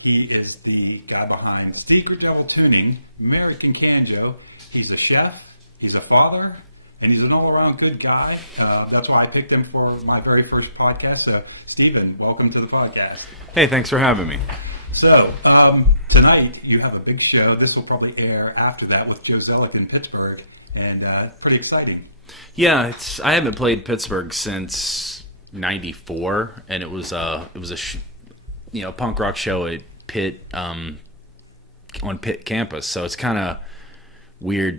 He is the guy behind Secret Devil Tuning, Merican Canjo. He's a chef, he's a father, and he's an all-around good guy. That's why I picked him for my very first podcast. So, Stephen, welcome to the podcast. Hey, thanks for having me. So, tonight you have a big show. This will probably air after that with Joe Zellick in Pittsburgh, and pretty exciting. Yeah, I haven't played Pittsburgh since '94, and it was a punk rock show at Pitt on Pitt campus. So it's kind of weird,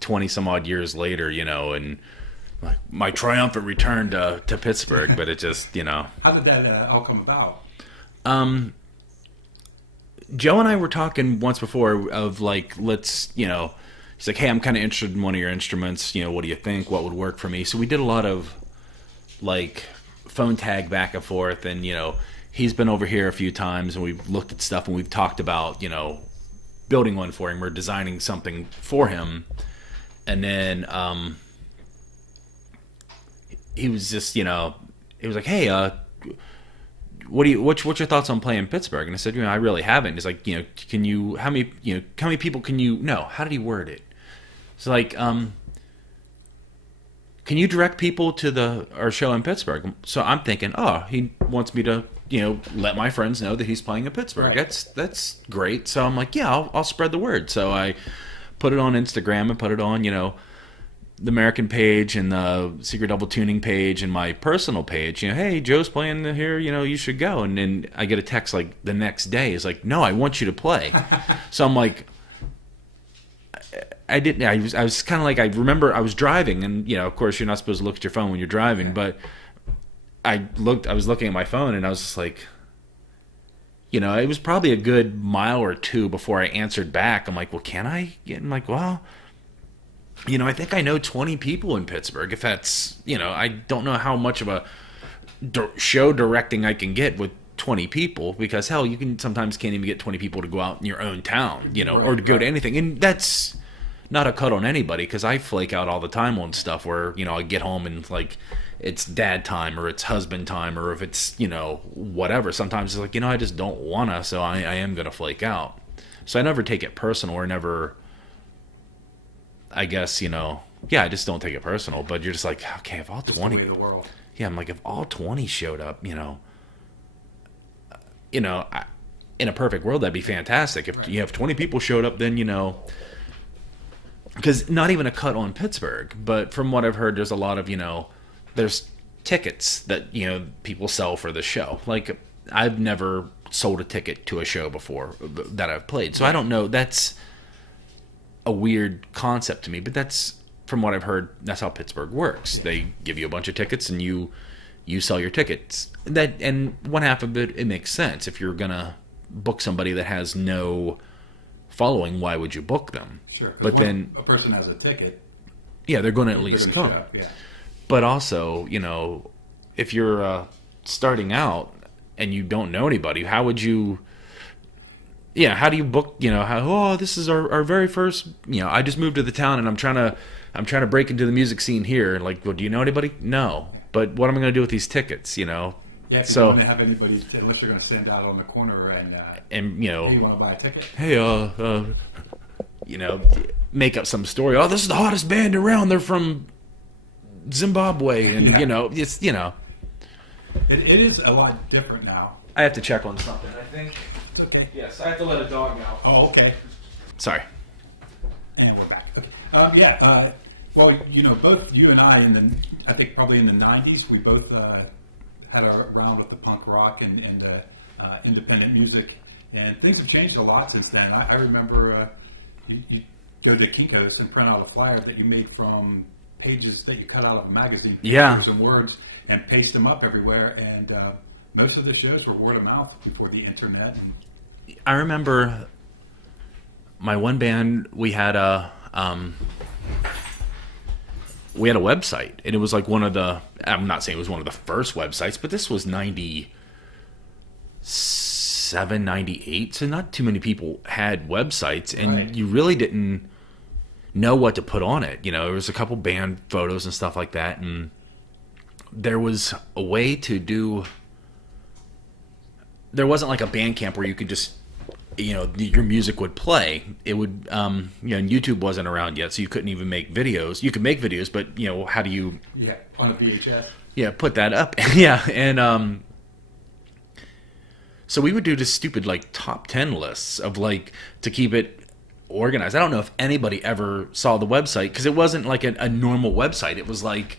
20 some odd years later, and my triumphant return to Pittsburgh. But it just, How did that all come about? Joe and I were talking once before of let's, he's like, hey, I'm kind of interested in one of your instruments. What do you think? What would work for me? So we did a lot of phone tag back and forth, and he's been over here a few times, and we've looked at stuff, and we've talked about building one for him or designing something for him. And then he was just he was like, hey, what's your thoughts on playing Pittsburgh? And I said, I really haven't. He's like, can you, how many people can you know? How did he word it? It's like, can you direct people to our show in Pittsburgh? So I'm thinking, he wants me to, let my friends know that he's playing in Pittsburgh. Right. That's great. So I'm like, yeah, I'll spread the word. So I put it on Instagram and put it on, the Merican page and the Secret Devil Tuning page and my personal page. Hey, Joe's playing here. You should go. And then I get a text the next day. It's like, no, I want you to play. So I'm like, I didn't. I was kind of like, I remember I was driving, and of course you're not supposed to look at your phone when you're driving, but I was looking at my phone, and I was just like, it was probably a good mile or two before I answered back. I'm like, well, can I? I'm like, well, I think I know 20 people in Pittsburgh. If that's, I don't know how much of a show directing I can get with 20 people, because hell, you can sometimes can't even get 20 people to go out in your own town, or to go to anything. And that's not a cut on anybody, because I flake out all the time on stuff where, I get home and it's dad time or it's husband time, or if it's, whatever. Sometimes it's like, I just don't wanna, so I am gonna flake out. So I never take it personal, or never, I guess, I just don't take it personal. But you're just like, okay, if all 20, the way of the world. Yeah, I'm like, if all 20 showed up, in a perfect world, that'd be fantastic. If you have 20 people showed up, then, because not even a cut on Pittsburgh, but from what I've heard, there's a lot of, there's tickets that, people sell for the show. Like, I've never sold a ticket to a show before that I've played. So I don't know. That's a weird concept to me, but that's, from what I've heard, that's how Pittsburgh works. They give you a bunch of tickets, and you sell your tickets. And one half of it makes sense. If you're gonna book somebody that has no following, why would you book them? Sure. But then a person has a ticket. Yeah, they're going to at least come. Yeah. But also, if you're starting out and you don't know anybody, how would you? Yeah, how do you book? This is our very first. I just moved to the town, and I'm trying to break into the music scene here. Like, well, do you know anybody? No. But what am I going to do with these tickets? Yeah, so you don't have anybody unless you're going to stand out on the corner and hey, you want to buy a ticket? Hey, make up some story. Oh, this is the hottest band around. They're from Zimbabwe, and it's It is a lot different now. I have to check on something. I think it's okay. Yes, I have to let a dog out. Oh, okay. Sorry. And we're back. Okay. Well, both you and I, I think probably in the 90s, we both had a round with the punk rock and independent music, and things have changed a lot since then. I remember you go to Kinko's and print out a flyer that you made from pages that you cut out of a magazine, pictures and words, and paste them up everywhere, and most of the shows were word of mouth before the internet. And I remember my one band, we had a website, and it was like one of the, I'm not saying it was one of the first websites, but this was 97, 98, so not too many people had websites, and you really didn't know what to put on it. There was a couple band photos and stuff like that, and there was a way to do there wasn't like a Bandcamp where you could just, your music would play. It would, and YouTube wasn't around yet, so you couldn't even make videos. You could make videos, but how do you? Yeah, on a VHS. Yeah, put that up. Yeah, and so we would do just stupid like top 10 lists of like to keep it organized. I don't know if anybody ever saw the website because it wasn't like a normal website. It was like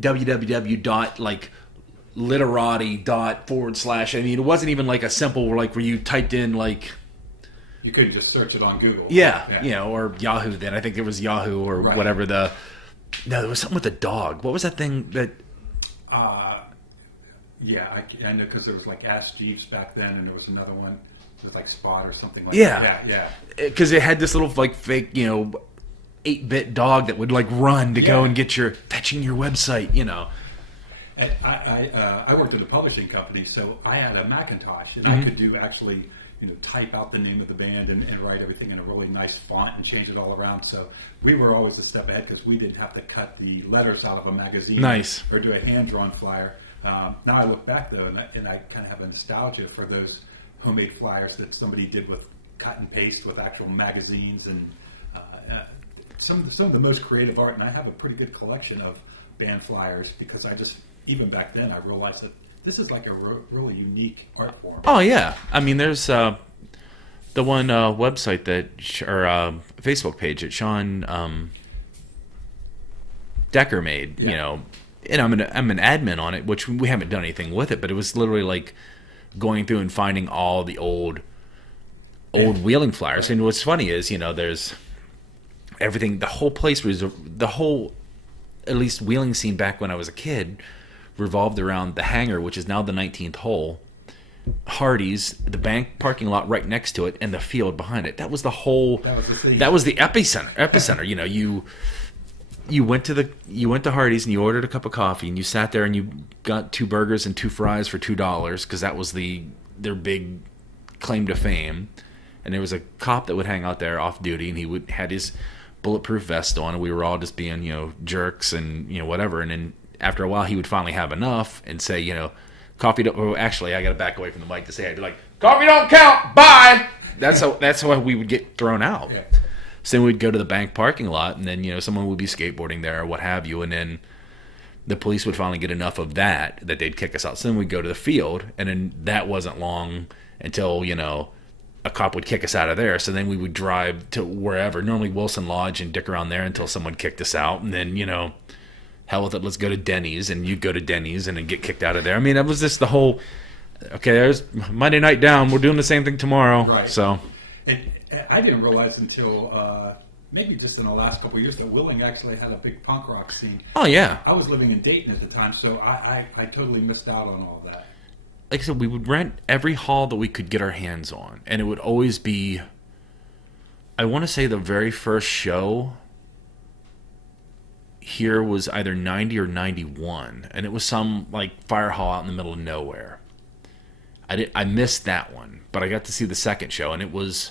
www.literati./ I mean, it wasn't even like a simple like where you typed in like. You couldn't just search it on Google. Yeah. Or Yahoo. Then I think it was Yahoo or right. whatever the. No, there was something with a dog. What was that thing that? Yeah, I know because there was like Ask Jeeves back then, and there was another one. It was like Spot or something like that. Yeah. Because it had this little like fake, 8-bit dog that would like run to go and get fetching your website, And I worked at a publishing company, so I had a Macintosh, and I could do actually, type out the name of the band and write everything in a really nice font and change it all around. So we were always a step ahead because we didn't have to cut the letters out of a magazine or do a hand-drawn flyer. Now I look back, though, and I kind of have a nostalgia for those homemade flyers that somebody did with cut and paste with actual magazines and some of the most creative art. And I have a pretty good collection of band flyers because even back then, I realized that this is like a really unique art form. Oh, yeah. I mean, there's the one website or Facebook page that Sean Decker made, and I'm an admin on it, which we haven't done anything with it, but it was literally like going through and finding all the old wheeling flyers. And what's funny is, there's everything, the whole place was, at least wheeling scene back when I was a kid, revolved around the hangar, which is now the 19th hole, Hardee's, the bank parking lot right next to it, and the field behind it. That was the whole. That was the epicenter. You went to Hardee's and you ordered a cup of coffee and you sat there and you got 2 burgers and 2 fries for $2 because that was their big claim to fame. And there was a cop that would hang out there off duty, and he had his bulletproof vest on, and we were all just being jerks and whatever. And then after a while, he would finally have enough and say, coffee don't. Oh, actually, I got to back away from the mic to say, I'd be like, coffee don't count. Bye. That's how we would get thrown out. Yeah. So then we'd go to the bank parking lot, and then someone would be skateboarding there or what have you, and then the police would finally get enough of that they'd kick us out. So then we'd go to the field, and then that wasn't long until a cop would kick us out of there. So then we would drive to wherever, normally Wilson Lodge, and dick around there until someone kicked us out, and then hell with it, let's go to Denny's, and you'd go to Denny's and then get kicked out of there. I mean, that was just the whole. Okay, there's Monday night down. We're doing the same thing tomorrow. Right. So. I didn't realize until maybe just in the last couple of years that Willing actually had a big punk rock scene. Oh, yeah. I was living in Dayton at the time, so I totally missed out on all of that. Like I said, we would rent every hall that we could get our hands on, and it would always be, I want to say the very first show here was either 90 or 91, and it was some like fire hall out in the middle of nowhere. I missed that one, but I got to see the second show, and it was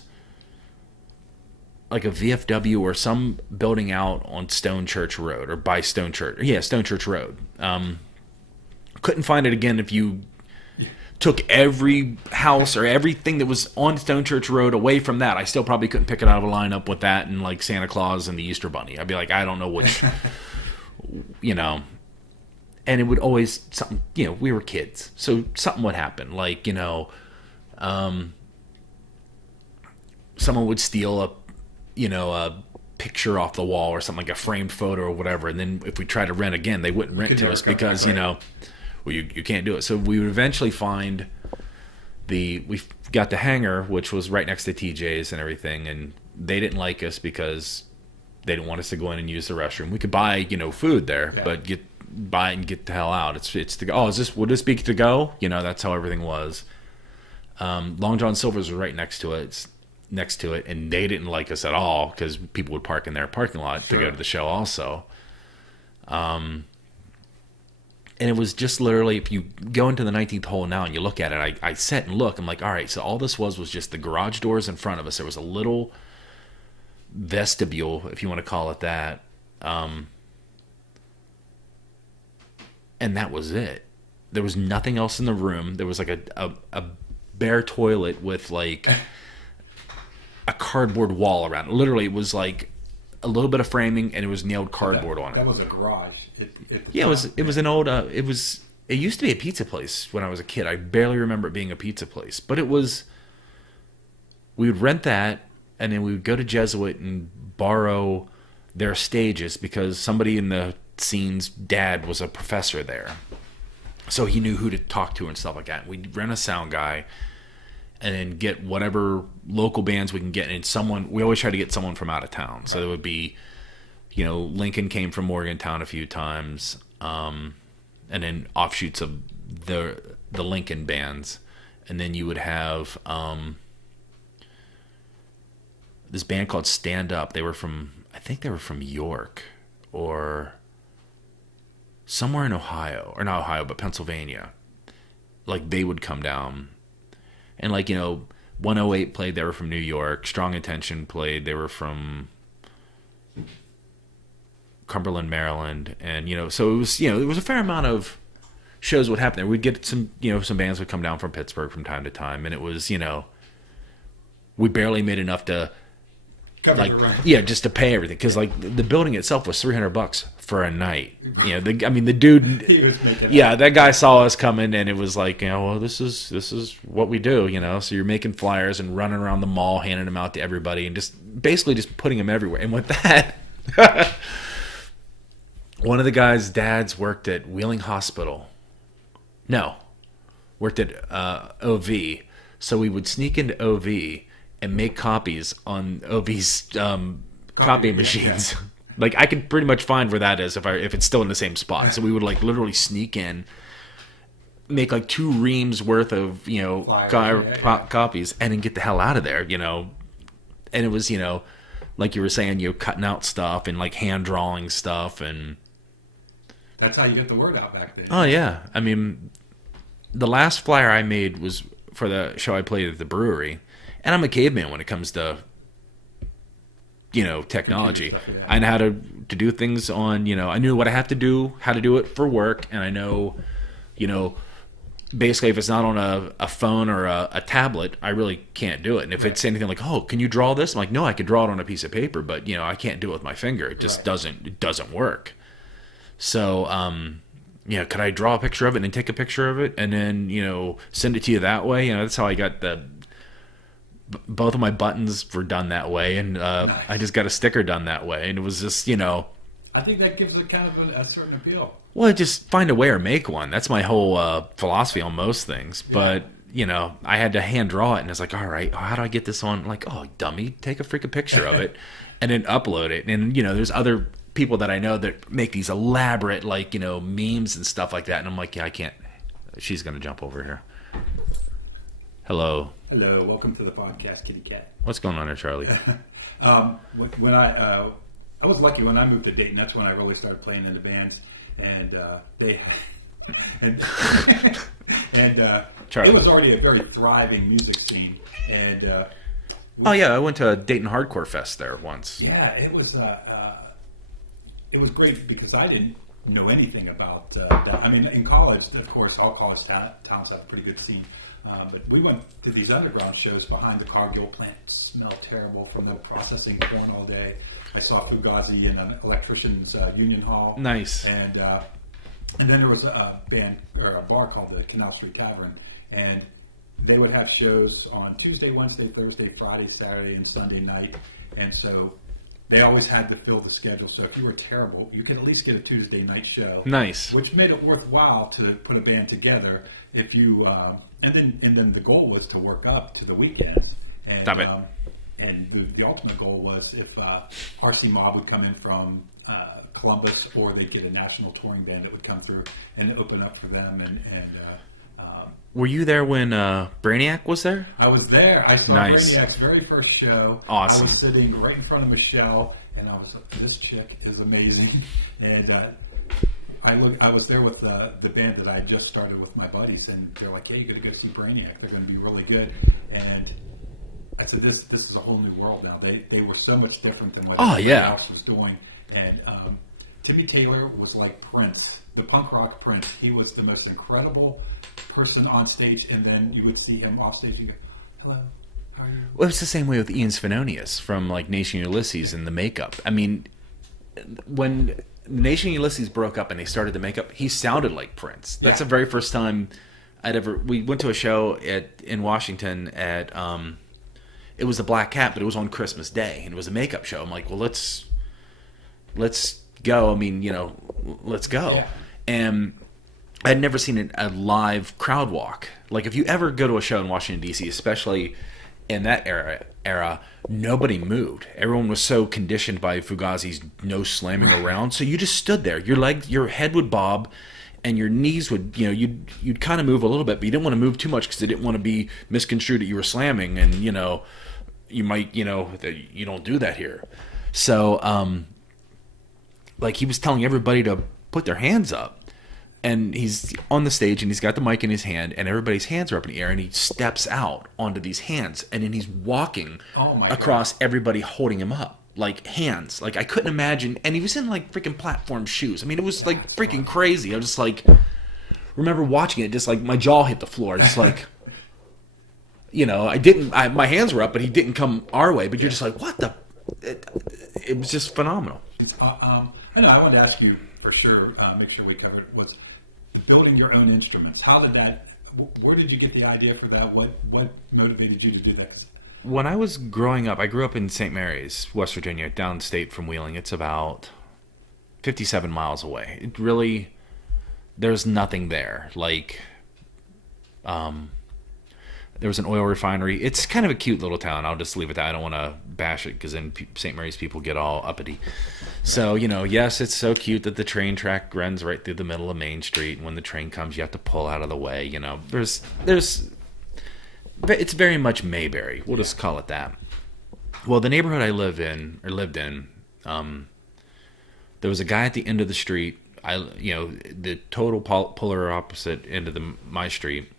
like a VFW or some building out on Stone Church Road or by Stone Church. Yeah, Stone Church Road. Couldn't find it again if you took every house or everything that was on Stone Church Road away from that. I still probably couldn't pick it out of a lineup with that and like Santa Claus and the Easter Bunny. I'd be like, I don't know which, And it would always something. We were kids, so something would happen. Like someone would steal a picture off the wall or something, like a framed photo or whatever, and then if we tried to rent again, they wouldn't rent to us because well, you can't do it. So we would eventually find we got the hangar, which was right next to TJ's and everything, and they didn't like us because they didn't want us to go in and use the restroom. We could buy food there, but buy it and get the hell out. It's to go. Oh, would this be to go? That's how everything was. Long John Silver's was right next to it. And they didn't like us at all because people would park in their parking lot to go to the show also. And it was just literally, if you go into the 19th hole now and you look at it, I sat and look. I'm like, all right, so all this was just the garage doors in front of us. There was a little vestibule, if you want to call it that. And that was it. There was nothing else in the room. There was like a bare toilet with like a cardboard wall around it. Literally, it was like a little bit of framing, and it was nailed cardboard on it. That was a garage. Yeah, it was an old. It used to be a pizza place when I was a kid. I barely remember it being a pizza place, but it was. We would rent that, and then we would go to Jesuit and borrow their stages because somebody in the scene's dad was a professor there, so he knew who to talk to and stuff like that. We'd rent a sound guy, and then get whatever local bands we can get. And we always try to get someone from out of town. So there would be, Lincoln came from Morgantown a few times, and then offshoots of the Lincoln bands. And then you would have this band called Stand Up. I think they were from York or somewhere in Ohio, or not Ohio, but Pennsylvania. Like, they would come down. And 108 played, they were from New York. Strong Intention played, they were from Cumberland, Maryland. And, so it was, there was a fair amount of shows would happen there. We'd get some bands would come down from Pittsburgh from time to time. And it was, we barely made enough to, just to pay everything. Because, the building itself was $300 for a night. The dude, He was making that guy saw us coming, and it was like, well, this is what we do, So you're making flyers and running around the mall, handing them out to everybody, and basically putting them everywhere. And with that, one of the guy's dads worked at Wheeling Hospital. No, worked at OV. So we would sneak into OV and make copies on OV's copying machines. Yeah. I could pretty much find where that is if it's still in the same spot. So we would literally sneak in, make 2 reams worth of copies, and then get the hell out of there. And it was like you were saying, cutting out stuff and hand drawing stuff, and that's how you get the word out back then. Oh yeah, the last flyer I made was for the show I played at the brewery, and I'm a caveman when it comes to technology. I know how to do things on, I knew what I have to do, how to do it for work, and I know, basically if it's not on a phone or a tablet, I really can't do it. And if it's anything like, oh, can you draw this? I'm like, no, I could draw it on a piece of paper, but, I can't do it with my finger. It just doesn't work. So, could I draw a picture of it and take a picture of it and then, send it to you that way? That's how I got both of my buttons were done that way, and nice. I just got a sticker done that way, and it was just, I think that gives it kind of a certain appeal. Well, just find a way or make one. That's my whole philosophy on most things. Yeah. But, I had to hand draw it, and it's like, all right, how do I get this on? I'm like, oh, dummy, take a freaking picture of it, and then upload it. And, there's other people that I know that make these elaborate, memes and stuff like that, and I'm like, yeah, I can't. She's going to jump over here. Hello. Hello, welcome to the podcast, Kitty Cat. What's going on there, Charlie? When I was lucky when I moved to Dayton. That's when I really started playing in the bands, and it was already a very thriving music scene. And I went to a Dayton Hardcore Fest there once. Yeah, it was great because I didn't know anything about that. In college, of course, all college towns have a pretty good scene. But we went to these underground shows behind the Cargill plant. It smelled terrible from the processing corn all day. I saw Fugazi in an electrician's union hall. Nice. And then there was a band or a bar called the Canal Street Tavern, and they would have shows on Tuesday, Wednesday, Thursday, Friday, Saturday, and Sunday night. And so they always had to fill the schedule. So if you were terrible, you could at least get a Tuesday night show. Nice. Which made it worthwhile to put a band together. If you and then the goal was to work up to the weekends. And, Stop it. And the ultimate goal was if RC Mob would come in from Columbus, or they'd get a national touring band that would come through and open up for them. And were you there when Brainiac was there? I was there. I saw Nice. Brainiac's very first show. Awesome. I was sitting right in front of Michelle, and I was like, this chick is amazing. And I was there with the band that I just started with my buddies, and they're like, hey, you're going to go see Brainiac. They're going to be really good. And I said, this is a whole new world now. They were so much different than what everybody else was doing. And Timmy Taylor was like Prince, the punk rock Prince. He was the most incredible person on stage, and then you would see him off stage and go, hello, how are you? Well, it's the same way with Ian Svenonius from like Nation Ulysses and the makeup. I mean, when Nation Ulysses broke up and they started the makeup, he sounded like Prince. That's the very first time we went to a show in Washington at, it was the Black Cat, but it was on Christmas Day, and it was a makeup show. I'm like, well, let's go. I mean, let's go. Yeah. And I'd never seen a live crowd walk. Like, if you ever go to a show in Washington, D.C., especially in that era, nobody moved. Everyone was so conditioned by Fugazi's no slamming around, so you just stood there. Your head would bob, and your knees would, you'd kind of move a little bit, but you didn't want to move too much because it didn't want to be misconstrued that you were slamming, and, you might, that you don't do that here. So, like, he was telling everybody to put their hands up. And he's on the stage, and he's got the mic in his hand, and everybody's hands are up in the air, and he steps out onto these hands, and then he's walking across everybody holding him up, like hands. Like, I couldn't imagine, and he was in, like, freaking platform shoes. I mean, it was, like, freaking crazy. I was just, like, remember watching it, just, like, my jaw hit the floor. Just, like, my hands were up, but he didn't come our way, but you're just like, what the? It was just phenomenal. I wanted to ask you, for sure, make sure we covered, was building your own instruments. How did that, where did you get the idea for that? What motivated you to do that? When I was growing up, I grew up in St. Mary's, West Virginia, downstate from Wheeling. It's about 57 miles away. It really, there's nothing there. Like, there was an oil refinery. It's kind of a cute little town. I'll just leave it there. I don't want to bash it because then St. Mary's people get all uppity. So, yes, it's so cute that the train track runs right through the middle of Main Street. And when the train comes, you have to pull out of the way. It's very much Mayberry. We'll just call it that. Well, the neighborhood I lived in, there was a guy at the end of the street. The total polar opposite end of my street.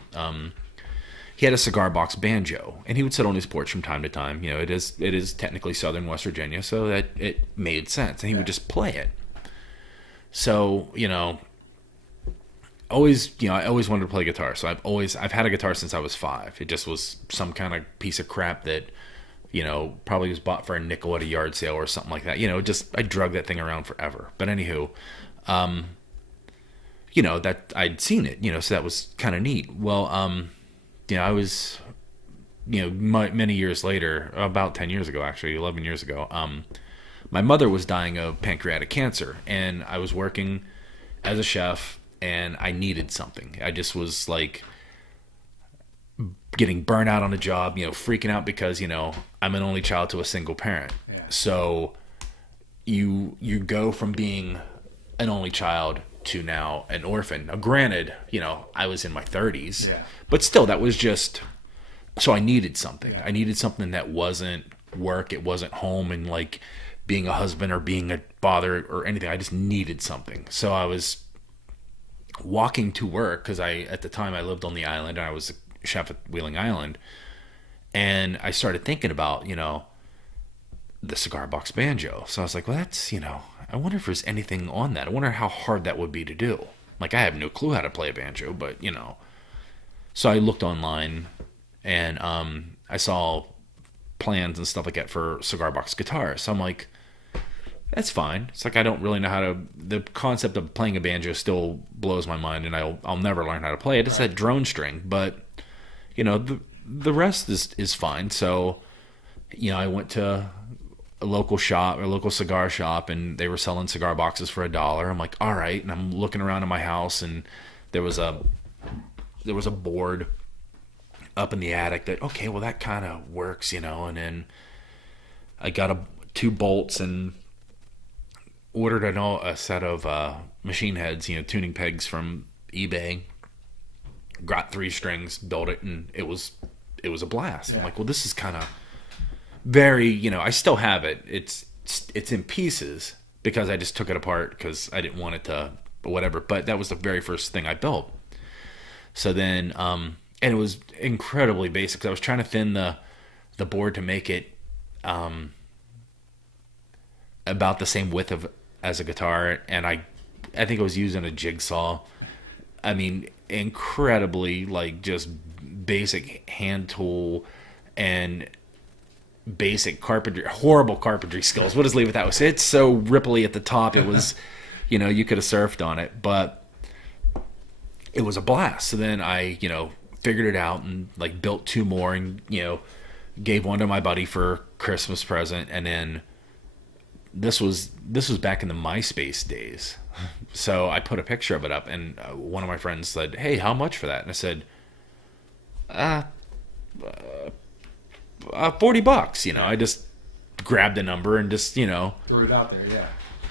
He had a cigar box banjo, and he would sit on his porch from time to time. It is technically southern West Virginia, so that it made sense, and he would just play it. So, I always wanted to play guitar. So I've had a guitar since I was 5. It just was some kind of piece of crap that, probably was bought for a nickel at a yard sale or something like that. I drug that thing around forever. But anywho, that I'd seen it, so that was kind of neat. Well, I was, many years later, about 10 years ago, actually, 11 years ago, my mother was dying of pancreatic cancer, and I was working as a chef, and I needed something. I just was, like, getting burnt out on the job, freaking out because, I'm an only child to a single parent. Yeah. So you go from being an only child to now an orphan. Now, granted, I was in my 30s, but still, that was just, so I needed something. Yeah. I needed something that wasn't work, it wasn't home, and like being a husband or being a father or anything. I just needed something. So I was walking to work, because at the time I lived on the island, and I was a chef at Wheeling Island, and I started thinking about, the cigar box banjo. So I was like, well, that's, I wonder if there's anything on that. I wonder how hard that would be to do. Like, I have no clue how to play a banjo, but, So I looked online, and I saw plans and stuff like that for cigar box guitars. So I'm like, that's fine. It's like, I don't really know how to... The concept of playing a banjo still blows my mind, and I'll never learn how to play it. It's that drone string, but, the rest is fine. So, I went to a local cigar shop, and they were selling cigar boxes for $1. I'm like, all right. And I'm looking around in my house, and there was a board up in the attic that, okay, well, that kind of works, and then I got 2 bolts and ordered a set of machine heads, tuning pegs from eBay, got 3 strings, built it, and it was a blast. Yeah. I'm like, well, this is kind of very, I still have it. It's in pieces because I just took it apart because I didn't want it to, whatever. But that was the very first thing I built. So then, and it was incredibly basic. I was trying to thin the board to make it about the same width as a guitar, and I think I was using a jigsaw. I mean, incredibly, like, just basic hand tool and basic carpentry, horrible carpentry skills. We'll just leave it that way. It's so ripply at the top. It was, you could have surfed on it, but it was a blast. So then I, figured it out and like built 2 more and, gave one to my buddy for Christmas present. And then this was back in the MySpace days. So I put a picture of it up, and one of my friends said, "Hey, how much for that?" And I said, $40. I just grabbed the number and just, threw it out there. Yeah.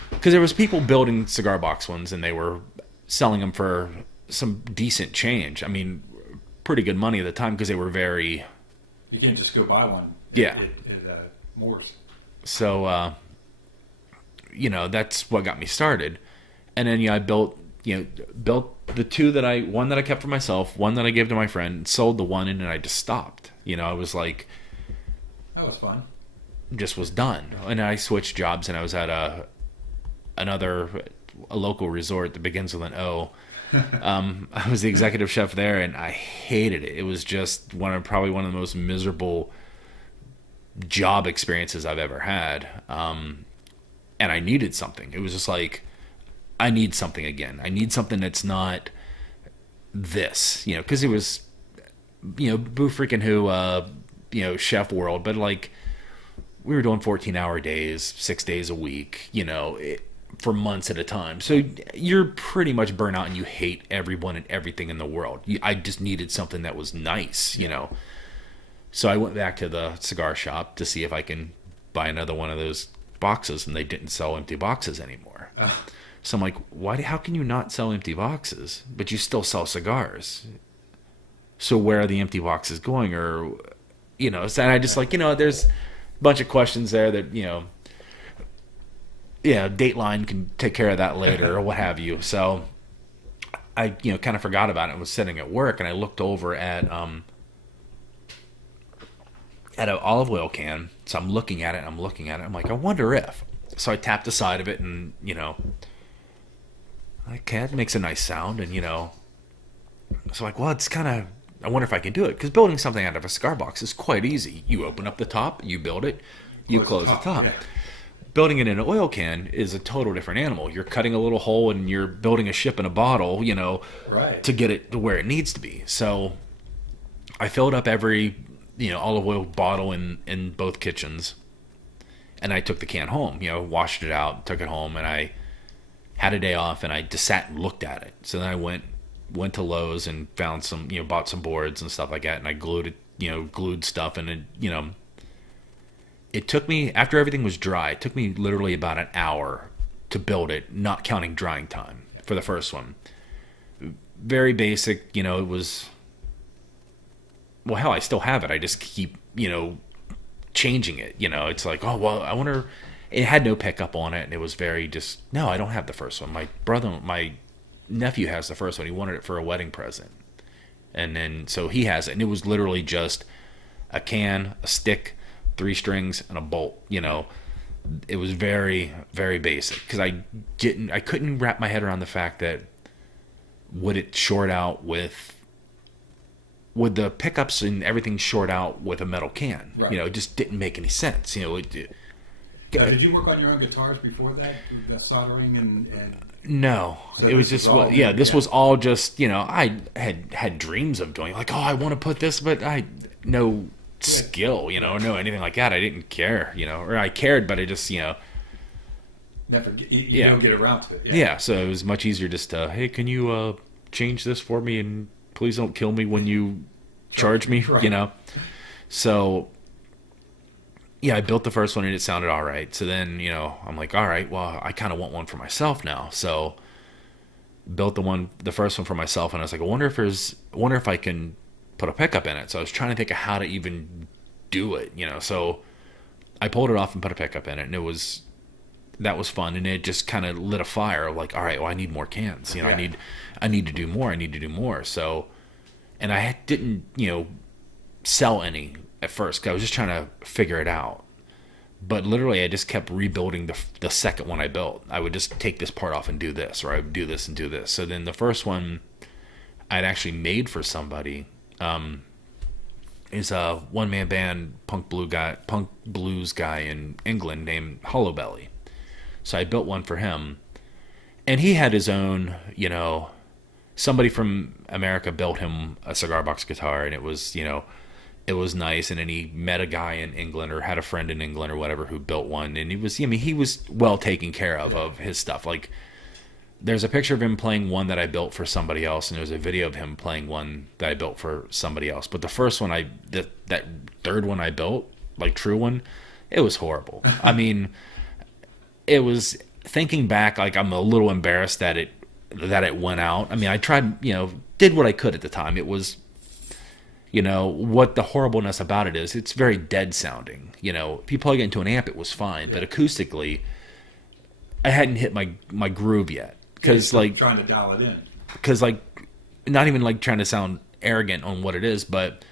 Because there was people building cigar box ones, and they were selling them for some decent change. I mean, pretty good money at the time because they were very. You can't just go buy one. Yeah. At Moore's. So, that's what got me started. And then, I built the 2 one that I kept for myself, one that I gave to my friend, sold the one, and then I just stopped. I was like. That was fun. Just was done. And I switched jobs, and I was at a local resort that begins with an O. I was the executive chef there, and I hated it. It was just probably one of the most miserable job experiences I've ever had. And I needed something. It was just like, I need something again. I need something that's not this, because it was, boo freaking who, chef world, but like we were doing 14-hour days, 6 days a week, for months at a time. So you're pretty much burnt out and you hate everyone and everything in the world. I just needed something that was nice, So I went back to the cigar shop to see if I can buy another one of those boxes, and they didn't sell empty boxes anymore. So I'm like, how can you not sell empty boxes, but you still sell cigars? So where are the empty boxes going? Or, so I just like, there's a bunch of questions there that, Dateline can take care of that later or what have you. So I, kind of forgot about it and was sitting at work, and I looked over at an olive oil can. So I'm looking at it. I'm like, I wonder if. So I tapped the side of it, and, it makes a nice sound. And, so like, well, it's kind of, I wonder if I can do it. Because building something out of a cigar box is quite easy. You open up the top, you build it, you close the top. Yeah. Building it in an oil can is a total different animal. You're cutting a little hole and you're building a ship in a bottle, right, to get it to where it needs to be. So I filled up every, olive oil bottle in both kitchens, and I took the can home, washed it out, took it home, and I had a day off, and I just sat and looked at it. So then I went to Lowe's and found some, bought some boards and stuff like that, and I glued it, glued stuff, and it, it took me, after everything was dry, it took me literally about an hour to build it, not counting drying time for the first one. Very basic, it was, well, hell, I still have it. I just keep, changing it. It's like, oh, well, I wonder, it had no pickup on it, and it was very just, no, I don't have the first one. My nephew has the first one. He wanted it for a wedding present. And then, so he has it, and it was literally just a can, a stick, 3 strings, and a bolt. It was very, very basic, because I couldn't wrap my head around the fact that would it short out would the pickups and everything short out with a metal can? Right. It just didn't make any sense. Now, did you work on your own guitars before that, the soldering and? No, so it was just this was all just I had dreams of doing, like, oh, I want to put this, but I no skill, or no anything like that. I didn't care, or I cared, but I just never don't get around to it. Yeah, so it was much easier just to, hey, can you change this for me, and please don't kill me when you charge me, right. So I built the first one and it sounded all right. So then, I'm like, all right, well, I kind of want one for myself now. So built the first one for myself, and I was like, I wonder if I can put a pickup in it. So I was trying to think of how to even do it, So I pulled it off and put a pickup in it, and that was fun, and it just kind of lit a fire. Like, all right, well, I need more cans. I need to do more. I need to do more. So, and I didn't, sell any at first, because I was just trying to figure it out. But literally, I just kept rebuilding the second one I built. I would just take this part off and do this, or I would do this and do this. So then the first one I'd actually made for somebody is a one-man band punk blues guy in England named Hollowbelly. So I built one for him, and he had his own, you know, somebody from America built him a cigar box guitar, and it was, you know, it was nice. And then he met a guy in England, or had a friend in England or whatever, who built one, and he was, I mean, he was well taken care of his stuff. Like, there's a picture of him playing one that I built for somebody else, and there's a video of him playing one that I built for somebody else. But the first one that third one I built, like true one, it was horrible. I mean, it was, thinking back, like, I'm a little embarrassed that it went out. I mean, I tried, you know, did what I could at the time. It was, you know, what the horribleness about it is, it's very dead sounding. You know, if you plug it into an amp, it was fine, but acoustically, I hadn't hit my groove yet. Because, like, trying to dial it in. Because, like, not even like trying to sound arrogant on what it is, but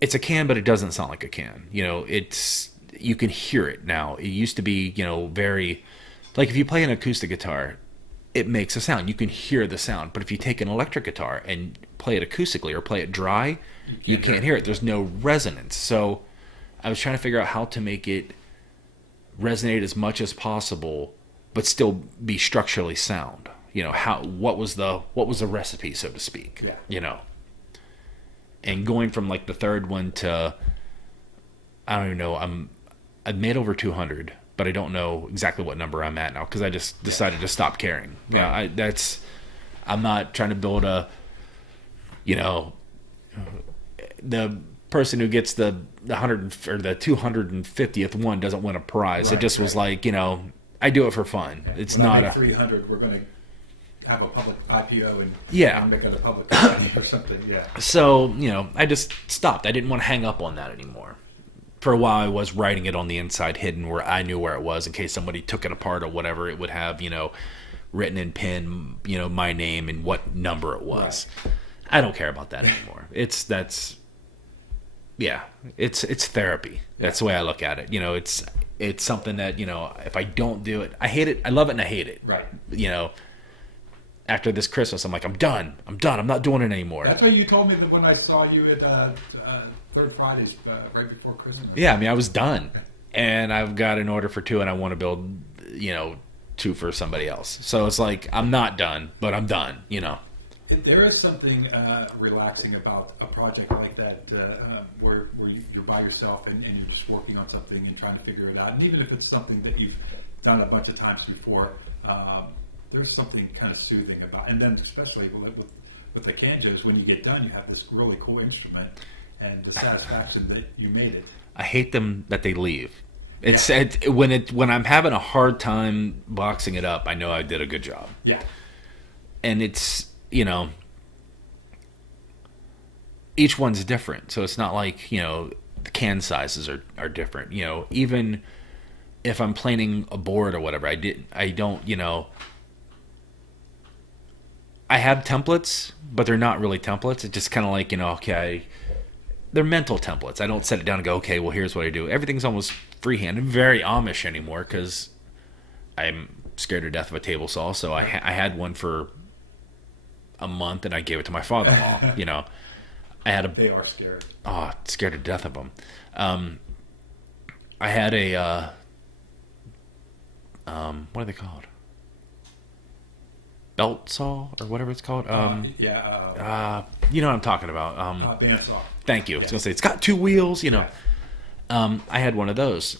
it's a can, but it doesn't sound like a can. You know, you can hear it now. It used to be, you know, very, like, if you play an acoustic guitar, it makes a sound. You can hear the sound. But if you take an electric guitar and play it acoustically or play it dry, you can't hear it. There's no resonance. So I was trying to figure out how to make it resonate as much as possible, but still be structurally sound. You know, what was the recipe, so to speak? Yeah. You know, and going from, like, the third one to, I don't even know. I've made over 200, but I don't know exactly what number I'm at now, because I just decided to stop caring. Right. Yeah, I'm not trying to build a, you know, the person who gets the 100 or the 250th one doesn't win a prize. Right, it just was like, you know, I do it for fun. Yeah. It's when not I make 300. We're going to have a public IPO and make it a public company or something. Yeah. So, you know, I just stopped. I didn't want to hang up on that anymore. For a while, I was writing it on the inside, hidden, where I knew where it was in case somebody took it apart or whatever. It would have, you know, written in pen, you know, my name and what number it was. Right. I don't care about that anymore. It's therapy. That's the way I look at it. You know, it's something that, you know, if I don't do it, I hate it. I love it and I hate it. Right. You know, after this Christmas, I'm like, I'm done. I'm not doing it anymore. That's what you told me that when I saw you at Third Fridays right before Christmas. Yeah, I mean, I was done. And I've got an order for 2, and I want to build, you know, 2 for somebody else. So it's like, I'm not done, but I'm done, you know. There is something relaxing about a project like that where you're by yourself and you're just working on something and trying to figure it out. And even if it's something that you've done a bunch of times before, there's something kind of soothing about it. And then especially with the Canjos, when you get done, you have this really cool instrument and the satisfaction that you made it. I hate them that they leave. When I'm having a hard time boxing it up, I know I did a good job. Yeah. And it's, you know, each one's different. So it's not like, you know, the can sizes are different. You know, even if I'm planing a board or whatever, I don't, you know, I have templates, but they're not really templates. It's just kind of like, you know, okay, they're mental templates. I don't set it down and go, okay, well, here's what I do. Everything's almost freehand. I'm very Amish anymore because I'm scared to death of a table saw. So I had one for a month and I gave it to my father-in-law. You know, They are scared. Oh, scared to death of them. I had a what are they called? Belt saw or whatever it's called. You know what I'm talking about. bandsaw. Thank you. I was gonna say it's got 2 wheels. You know, I had one of those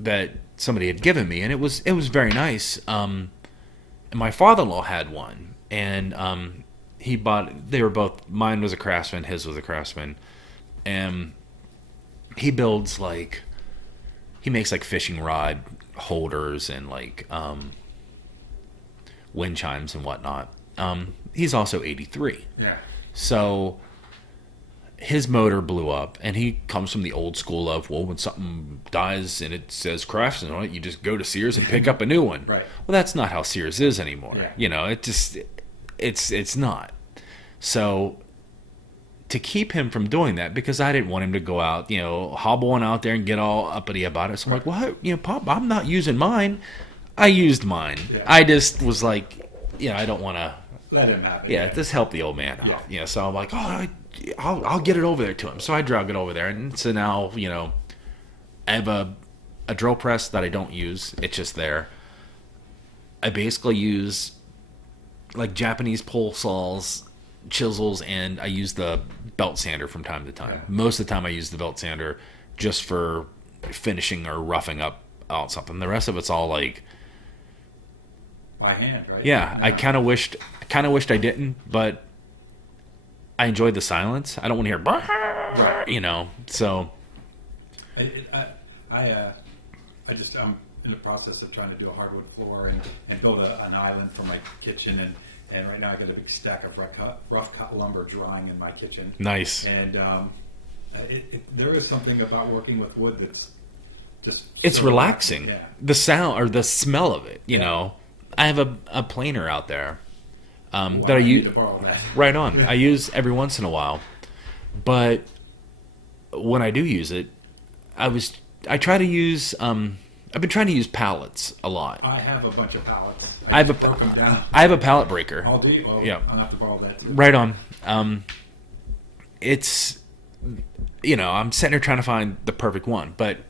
that somebody had given me, and it was very nice. And my father-in-law had one, and he bought. They were both. Mine was a Craftsman. His was a Craftsman, and he builds like. He makes like fishing rod holders and like wind chimes and whatnot. He's also 83. Yeah. So his motor blew up, and he comes from the old school of, well, when something dies and it says Craftsman on it, you just go to Sears and pick up a new one. Right. Well, that's not how Sears is anymore. Yeah. You know, it's not. So to keep him from doing that, because I didn't want him to go out, hobbling out there and get all uppity about it. So I'm like, well, Pop, I'm not using mine. I used mine. Yeah. I just was like, I don't want to let him have it. Yeah, just help the old man out. Yeah. So I'm like, I'll get it over there to him. So I drug it over there, and so now I have a drill press that I don't use. It's just there. I basically use like Japanese pole saws, chisels, and I use the belt sander from time to time. Yeah. Most of the time I use the belt sander just for finishing or roughing up out something. The rest of it's all like by hand, right? Yeah. I kind of wished I didn't, but I enjoyed the silence. I don't want to hear right. So I'm in the process of trying to do a hardwood floor and build an island for my kitchen, and right now I got a big stack of rough cut lumber drying in my kitchen. Nice. And there is something about working with wood that's just it's so relaxing. Yeah. The sound or the smell of it. I have a planer out there that I use. Right on. I use every once in a while, but when I do use it, I try to use. I've been trying to use pallets a lot. I have a bunch of pallets. I have a pallet breaker. I'll do. Well, yeah. I'll have to borrow that too. Right on. It's I'm sitting there trying to find the perfect one, but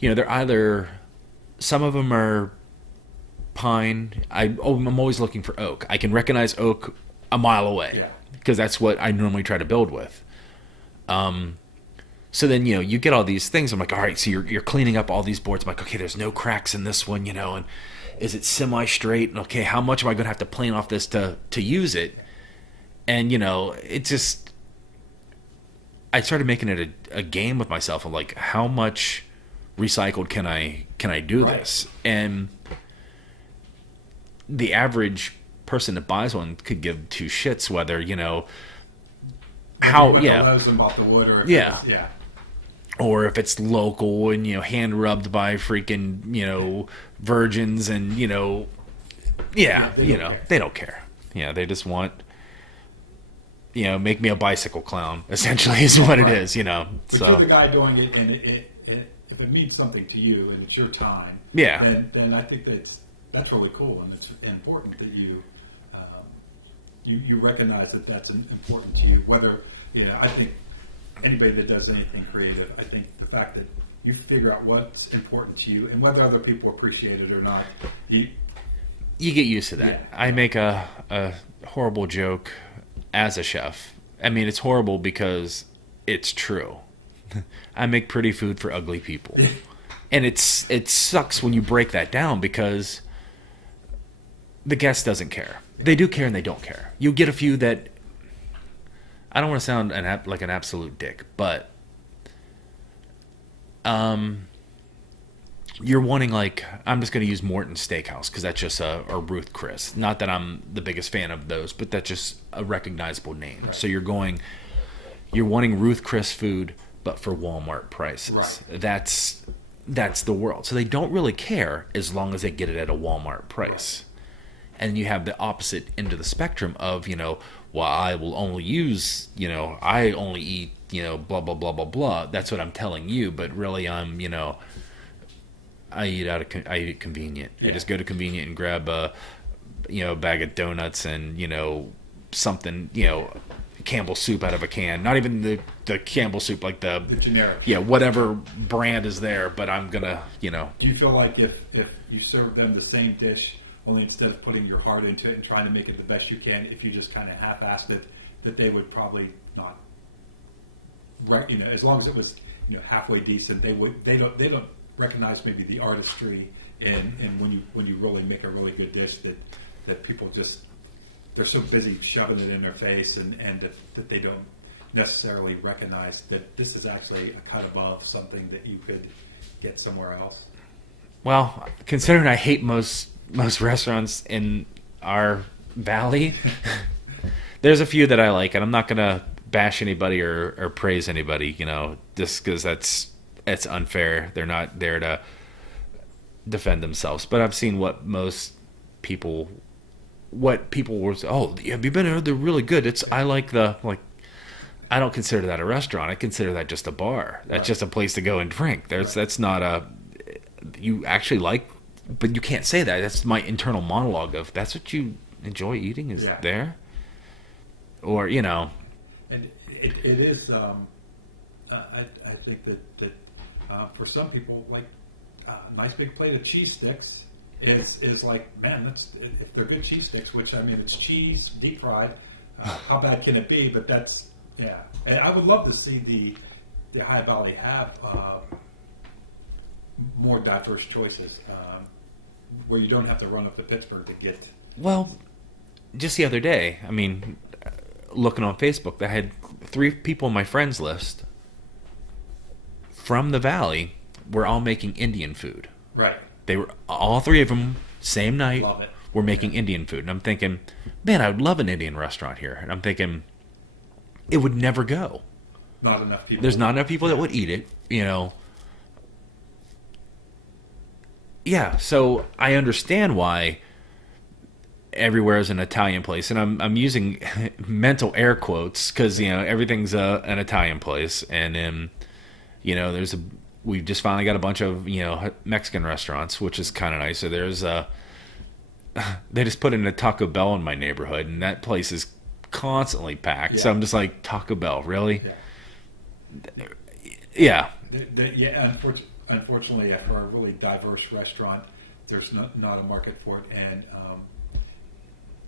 they're either some of them are pine. I'm always looking for oak. I can recognize oak a mile away because that's what I normally try to build with. So then, you get all these things. I'm like, all right, so you're cleaning up all these boards. I'm like, okay, there's no cracks in this one, and is it semi-straight? And okay, how much am I going to have to plane off this to use it? And, it just, I started making it a game with myself of like, how much recycled can I do this? And the average person that buys one could give two shits whether, how, about the wood or if or if it's local and hand rubbed by freaking virgins and they don't care. They just want make me a bicycle clown essentially is what it is. But you're the guy doing it, and if it means something to you and it's your time, then I think that's really cool, and it's important that you recognize that that's important to you. Whether I think. Anybody that does anything creative, I think the fact that you figure out what's important to you and whether other people appreciate it or not, you get used to that. Yeah. I make a horrible joke as a chef. I mean, it's horrible because it's true. I make pretty food for ugly people. And it sucks when you break that down because the guest doesn't care. They do care and they don't care. You get a few that I don't want to sound like an absolute dick, but you're wanting like, I'm just going to use Morton Steakhouse because that's just a Ruth Chris. Not that I'm the biggest fan of those, but that's just a recognizable name. Right. So you're wanting Ruth Chris food, but for Walmart prices. Right. That's the world. So they don't really care as long as they get it at a Walmart price. Right. And you have the opposite end of the spectrum of, well, I will only use, I only eat, blah, blah, blah, blah, blah. That's what I'm telling you. But really, I eat convenient. Yeah. I just go to convenient and grab a bag of donuts and, something, Campbell soup out of a can. Not even the Campbell soup, like the generic. Yeah, whatever brand is there. But I'm going to, Do you feel like if you serve them the same dish, only instead of putting your heart into it and trying to make it the best you can, if you just kind of half-assed it, that they would probably not, right? As long as it was halfway decent, they don't recognize maybe the artistry and when you really make a really good dish that people just, they're so busy shoving it in their face and that they don't necessarily recognize that this is actually a cut above something that you could get somewhere else. Well, considering I hate most restaurants in our valley, there's a few that I like, and I'm not gonna bash anybody or praise anybody, just because it's unfair. They're not there to defend themselves. But I've seen what people were. Oh, have you been there? They're really good. I like I don't consider that a restaurant. I consider that just a bar. That's just a place to go and drink. That's not a. You actually like, but you can't say that. That's my internal monologue of that's what you enjoy eating is there, or And it is. I think that for some people, like a nice big plate of cheese sticks is like, man, that's if they're good cheese sticks. Which I mean, it's cheese deep fried. How bad can it be? But that's and I would love to see the High Valley have more diverse choices where you don't have to run up to Pittsburgh to get. Well, just the other day, I mean, looking on Facebook, I had 3 people on my friends list from the Valley were all making Indian food. Right. They were all 3 of them same night. Love it. Were making Indian food, and I'm thinking, man, I would love an Indian restaurant here. And I'm thinking, it would never go. Not enough people. There's not enough people that would eat it, you know. Yeah, so I understand why everywhere is an Italian place, and I'm using mental air quotes because everything's an Italian place, and then we just finally got a bunch of Mexican restaurants, which is kind of nice. So there's they just put in a Taco Bell in my neighborhood, and that place is constantly packed. Yeah. So I'm just like, Taco Bell, really? Yeah. Unfortunately, for a really diverse restaurant, there's not a market for it. And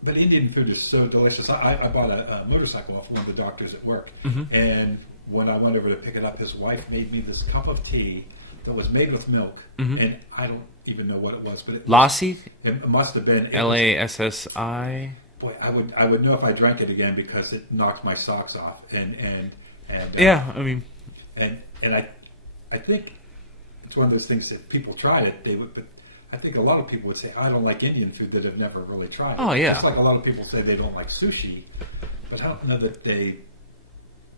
but Indian food is so delicious. I bought a motorcycle off one of the doctors at work, and when I went over to pick it up, his wife made me this cup of tea that was made with milk, and I don't even know what it was, but Lassi? It must have been Lassi. Boy, I would know if I drank it again because it knocked my socks off, and yeah, I mean, and I think it's one of those things that people tried it, they would, but I think a lot of people would say I don't like Indian food that have never really tried it. Oh yeah, it's like a lot of people say they don't like sushi, but I don't know that they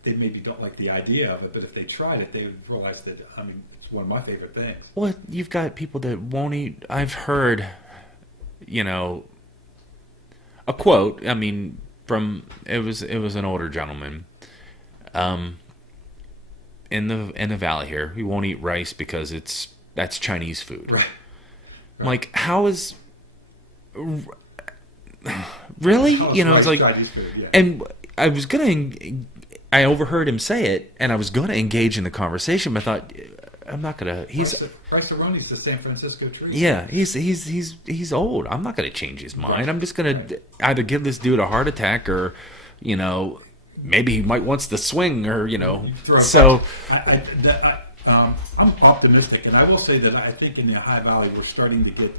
maybe don't like the idea of it, but if they tried it, they would realize that, I mean, it's one of my favorite things. Well, you've got people that won't eat. I've heard, a quote. I mean, it was an older gentleman, in the valley here. He won't eat rice because that's Chinese food. Right. I'm like, how is really? It's like, Chinese food, yeah. And I overheard him say it, and I was going to engage in the conversation, but I thought, I'm not going to. Rice-A-Roni's the San Francisco treat. Yeah, he's old. I'm not going to change his mind. I'm just going to either give this dude a heart attack, or, maybe he might wants to swing, or So I'm optimistic, and I will say that I think in the High Valley we're starting to get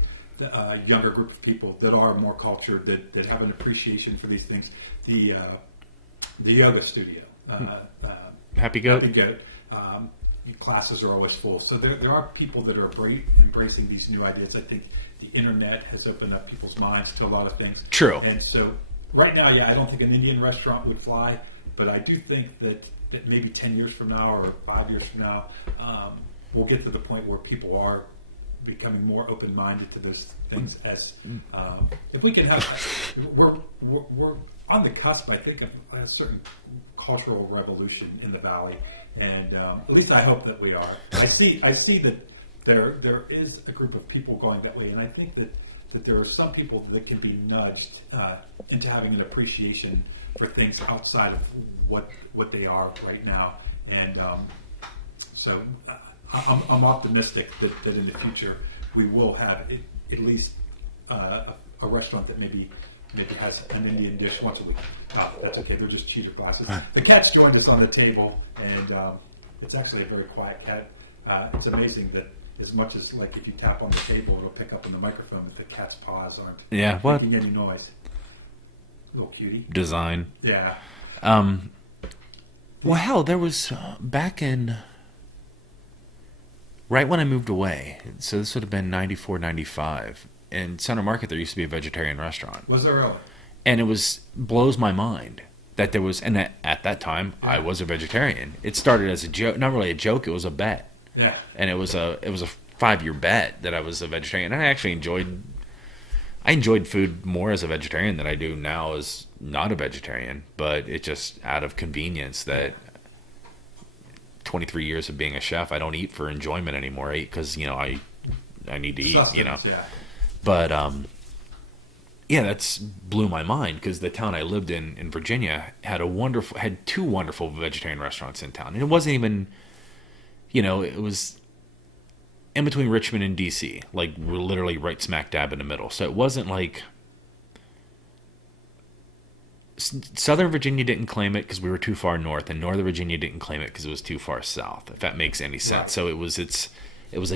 a younger group of people that are more cultured, that have an appreciation for these things. The yoga studio. Happy Goat. Classes are always full, so there are people that are embracing these new ideas. I think the internet has opened up people's minds to a lot of things. True. And so right now, I don't think an Indian restaurant would fly, but I do think that maybe 10 years from now or 5 years from now, we'll get to the point where people are becoming more open-minded to those things. As if we can have, we're on the cusp, I think, of a certain cultural revolution in the Valley, and at least I hope that we are. I see that there is a group of people going that way, and I think that there are some people that can be nudged into having an appreciation for things outside of what they are right now, and so I'm optimistic that in the future we will have at least a restaurant that maybe has an Indian dish once a week. That's okay. They're just cheater glasses. The cat's joined us on the table, and it's actually a very quiet cat. It's amazing that as much as, like, if you tap on the table, it'll pick up on the microphone if the cat's paws aren't making any noise. Little cutie. Design. Yeah. Well, hell, there was back in right when I moved away. So this would have been 94, 95. In Center Market, there used to be a vegetarian restaurant. Was there really? And it blows my mind that there was, and at that time, I was a vegetarian. It started as a joke, not really a joke, it was a bet. Yeah. And it was a 5-year bet that I was a vegetarian. And I actually enjoyed food more as a vegetarian than I do now as not a vegetarian, but it just out of convenience that 23 years of being a chef, I don't eat for enjoyment anymore. I eat because, I need to eat, Yeah. But, yeah, that's blew my mind because the town I lived in Virginia had two wonderful vegetarian restaurants in town. And it wasn't even, it was in between Richmond and DC, like we're literally right smack dab in the middle. So it wasn't like Southern Virginia didn't claim it because we were too far north, and Northern Virginia didn't claim it because it was too far south, if that makes any sense. Right. So it was a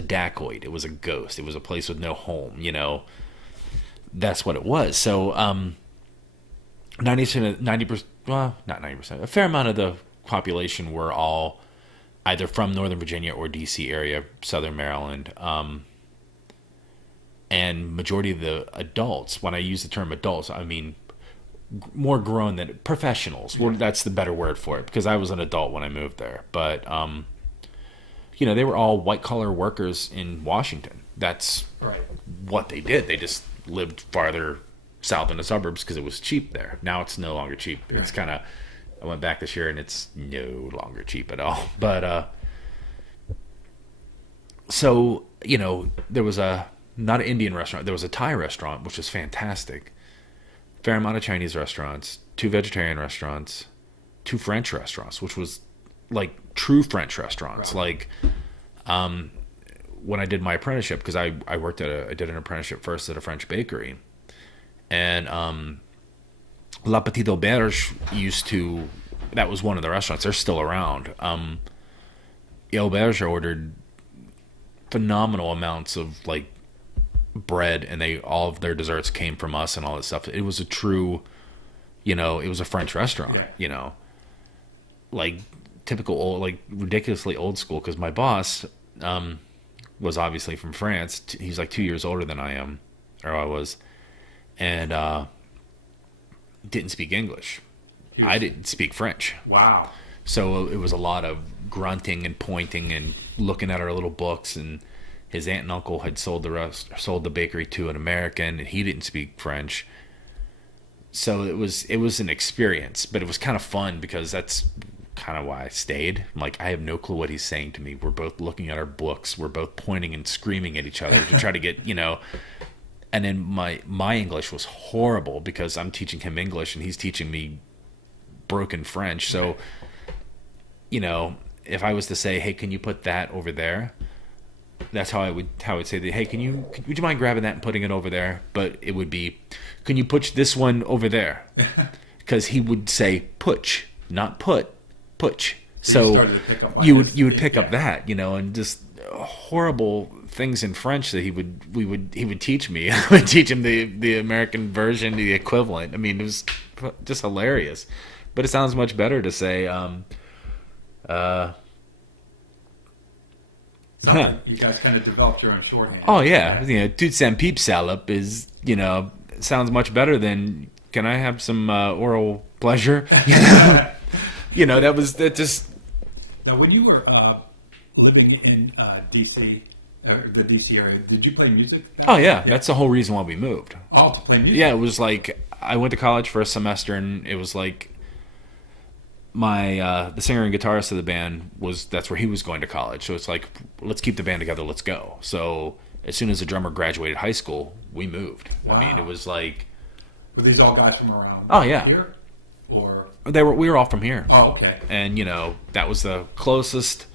dacoit. It was a ghost. It was a place with no home, That's what it was. So 90%, well, not 90%, a fair amount of the population were all either from Northern Virginia or DC area, Southern Maryland. And majority of the adults, when I use the term adults, I mean more grown than professionals. Well, that's the better word for it, because I was an adult when I moved there. But, they were all white-collar workers in Washington. That's right. What they did. They just lived farther south in the suburbs because it was cheap there. Now it's no longer cheap. Right. It's kind of... I went back this year, and it's no longer cheap at all. But, so, there was not an Indian restaurant. There was a Thai restaurant, which was fantastic. Fair amount of Chinese restaurants, 2 vegetarian restaurants, 2 French restaurants, which was like true French restaurants. Right. Like, when I did my apprenticeship, because I did an apprenticeship first at a French bakery, and La Petite Auberge that was one of the restaurants. They're still around. Auberge ordered phenomenal amounts of like bread, and all of their desserts came from us and all that stuff. It was a true, it was a French restaurant, like typical old, like ridiculously old school. Because my boss was obviously from France. He's like 2 years older than I was, and didn't speak English. I didn't speak French. Wow. So it was a lot of grunting and pointing and looking at our little books. And his aunt and uncle had sold the bakery to an American, and he didn't speak French. So it was an experience, but it was kind of fun because that's kind of why I stayed. I'm like, I have no clue what he's saying to me. We're both looking at our books. We're both pointing and screaming at each other to try to get, And then my English was horrible because I'm teaching him English and he's teaching me broken French. So, if I was to say, hey, can you put that over there? That's how I would say that. Hey, would you mind grabbing that and putting it over there? But it would be, can you put this one over there? Because he would say putch, not putch. So you would pick up that, and just horrible things in French that he would teach me. I would teach him the American version, the equivalent. I mean, it was just hilarious. But it sounds much better to say, you guys kind of developed your own shorthand. Oh yeah, toute sans pipe salop is, sounds much better than, can I have some oral pleasure? That just. Now, when you were living in DC, the DC area, did you play music? Oh yeah, that's the whole reason why we moved. Oh, to play music. Yeah, it was like I went to college for a semester, and it was like the singer and guitarist of the band that's where he was going to college. So it's like, let's keep the band together, let's go. So as soon as the drummer graduated high school, we moved. Wow. I mean, it was like. Were these all guys from around? Oh yeah. Here, or we were all from here. Oh, okay. And that was the closest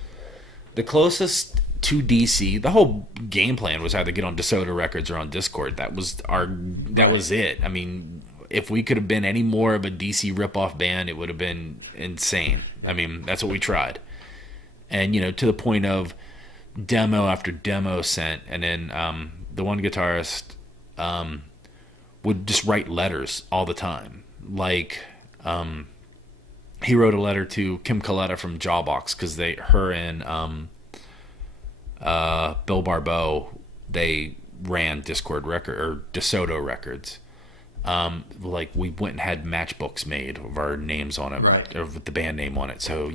to DC. The whole game plan was either get on DeSoto Records or on Discord. That was was it. I mean, if we could have been any more of a DC ripoff band, it would have been insane. I mean, that's what we tried. And, to the point of demo after demo sent, and then the one guitarist would just write letters all the time. Like, he wrote a letter to Kim Coletta from Jawbox because her and Bill Barbeau, they ran Discord record or DeSoto Records. Like we went and had matchbooks made of our names on it, right, or with the band name on it. So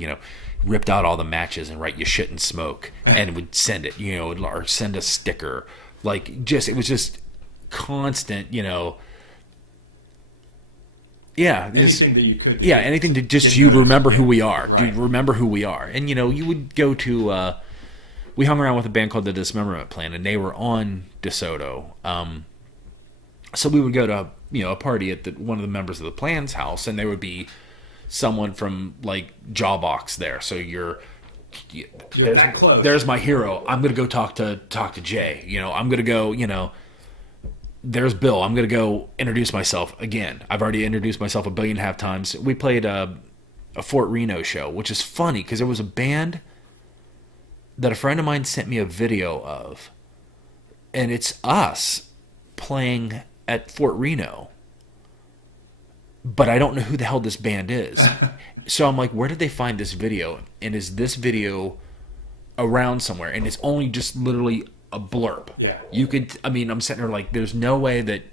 ripped out all the matches and write "You Shouldn't Smoke" and would send it, or send a sticker. Like it was just constant, Yeah, anything that you could. Yeah, anything to just you remember who we are. Right. Dude, remember who we are. And you would go to. We hung around with a band called the Dismemberment Plan, and they were on DeSoto. So we would go to a party at one of the members of the Plan's house, and there would be someone from like Jawbox there. So you're that close. There's my hero. I'm gonna go talk to Jay. I'm gonna go. There's Bill. I'm gonna go introduce myself again. I've already introduced myself 1.5 billion times. We played a Fort Reno show, which is funny because there was a band that a friend of mine sent me a video of, and it's us playing at Fort Reno, but I don't know who the hell this band is. So I'm like, where did they find this video? And is this video around somewhere? And it's only just literally a blurb. Yeah. I'm sitting there like, there's no way that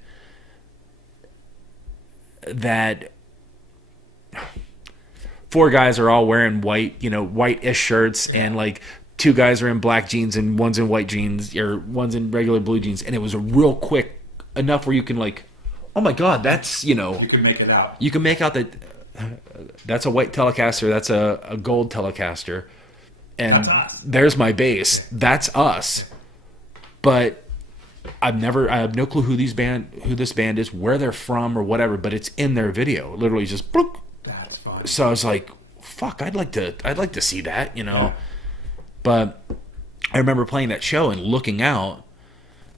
4 guys are all wearing white, white-ish shirts, and like 2 guys are in black jeans and one's in white jeans, or one's in regular blue jeans. And it was a real quick enough where you can like, oh my God, that's, You can make it out. You can make out that that's a white Telecaster, that's a gold Telecaster. And that's us. There's my bass. That's us. But I have no clue who this band is, where they're from or whatever, but it's in their video. Literally just bloop. That's fine. So I was like, fuck, I'd like to see that, Yeah. But I remember playing that show and looking out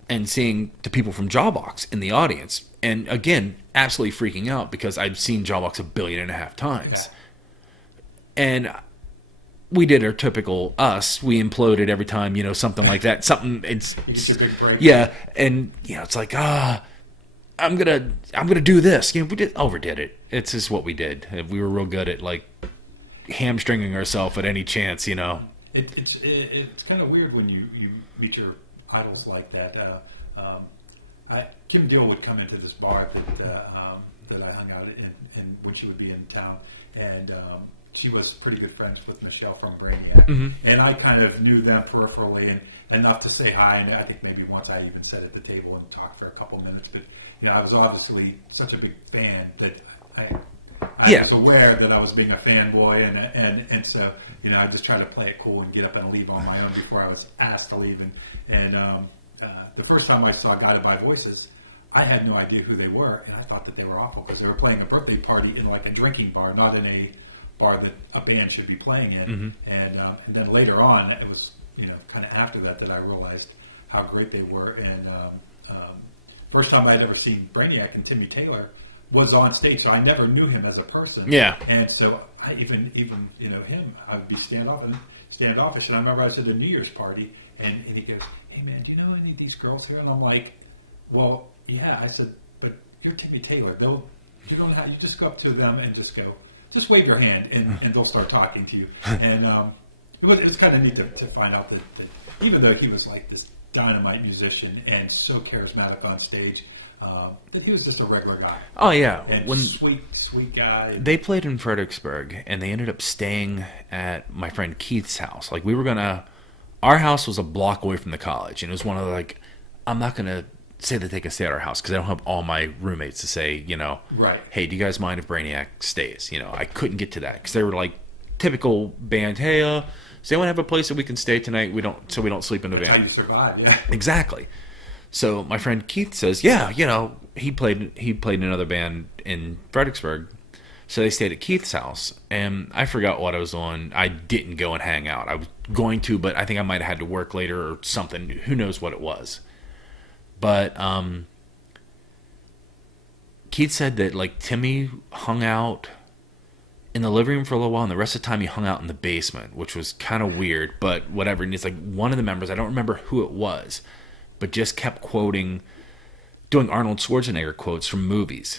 and seeing the people from Jawbox in the audience. And again, absolutely freaking out because I've seen Jawbox 1.5 billion times. Yeah. And we did our typical us. We imploded every time, something like that. Something, it's... You get your big break. Yeah, and, it's like, I'm gonna do this. We overdid it. It's just what we did. We were real good at, like, hamstringing ourselves at any chance, It's kind of weird when you meet your idols like that. Kim Deal would come into this bar that I hung out in when she would be in town, and she was pretty good friends with Michelle from Brainiac, mm-hmm. and I kind of knew them peripherally and enough to say hi, and I think maybe once I even sat at the table and talked for a couple minutes, but I was obviously such a big fan that I was aware that I was being a fanboy, and so I just tried to play it cool and get up and leave on my own before I was asked to leave. And the first time I saw Guided by Voices, I had no idea who they were, and I thought that they were awful because they were playing a birthday party in like a drinking bar, not in a bar that a band should be playing in. Mm-hmm. And then later on, it was kind of after that I realized how great they were. And first time I'd ever seen Brainiac and Timmy Taylor was on stage, so I never knew him as a person. Yeah. And so I even him, I would be standoffish. And I remember I was at a New Year's party, and he goes, "Hey man, do you know any of these girls here?" And I'm like, "Well, yeah." I said, "But you're Timmy Taylor. You just go up to them and just wave your hand, and they'll start talking to you." And it was kind of neat to find out that even though he was like this dynamite musician and so charismatic on stage, that he was just a regular guy. Oh yeah, And sweet guy. They played in Fredericksburg, and they ended up staying at my friend Keith's house. Like our house was a block away from the college, and it was one of the, like, I'm not gonna say that they can stay at our house because I don't have all my roommates to say, right. Hey, do you guys mind if Brainiac stays? I couldn't get to that because they were like typical band. Hey, does anyone have a place that we can stay tonight? We don't sleep in the van. Trying to survive, yeah. Exactly. So my friend Keith says, yeah, he played in another band in Fredericksburg. So they stayed at Keith's house, and I forgot what I was on. I didn't go and hang out. I was going to, but I think I might have had to work later or something. Who knows what it was. But Keith said that, like, Timmy hung out in the living room for a little while, and the rest of the time he hung out in the basement, which was kind of weird, but whatever. And it's like one of the members, I don't remember who it was, but just kept doing Arnold Schwarzenegger quotes from movies.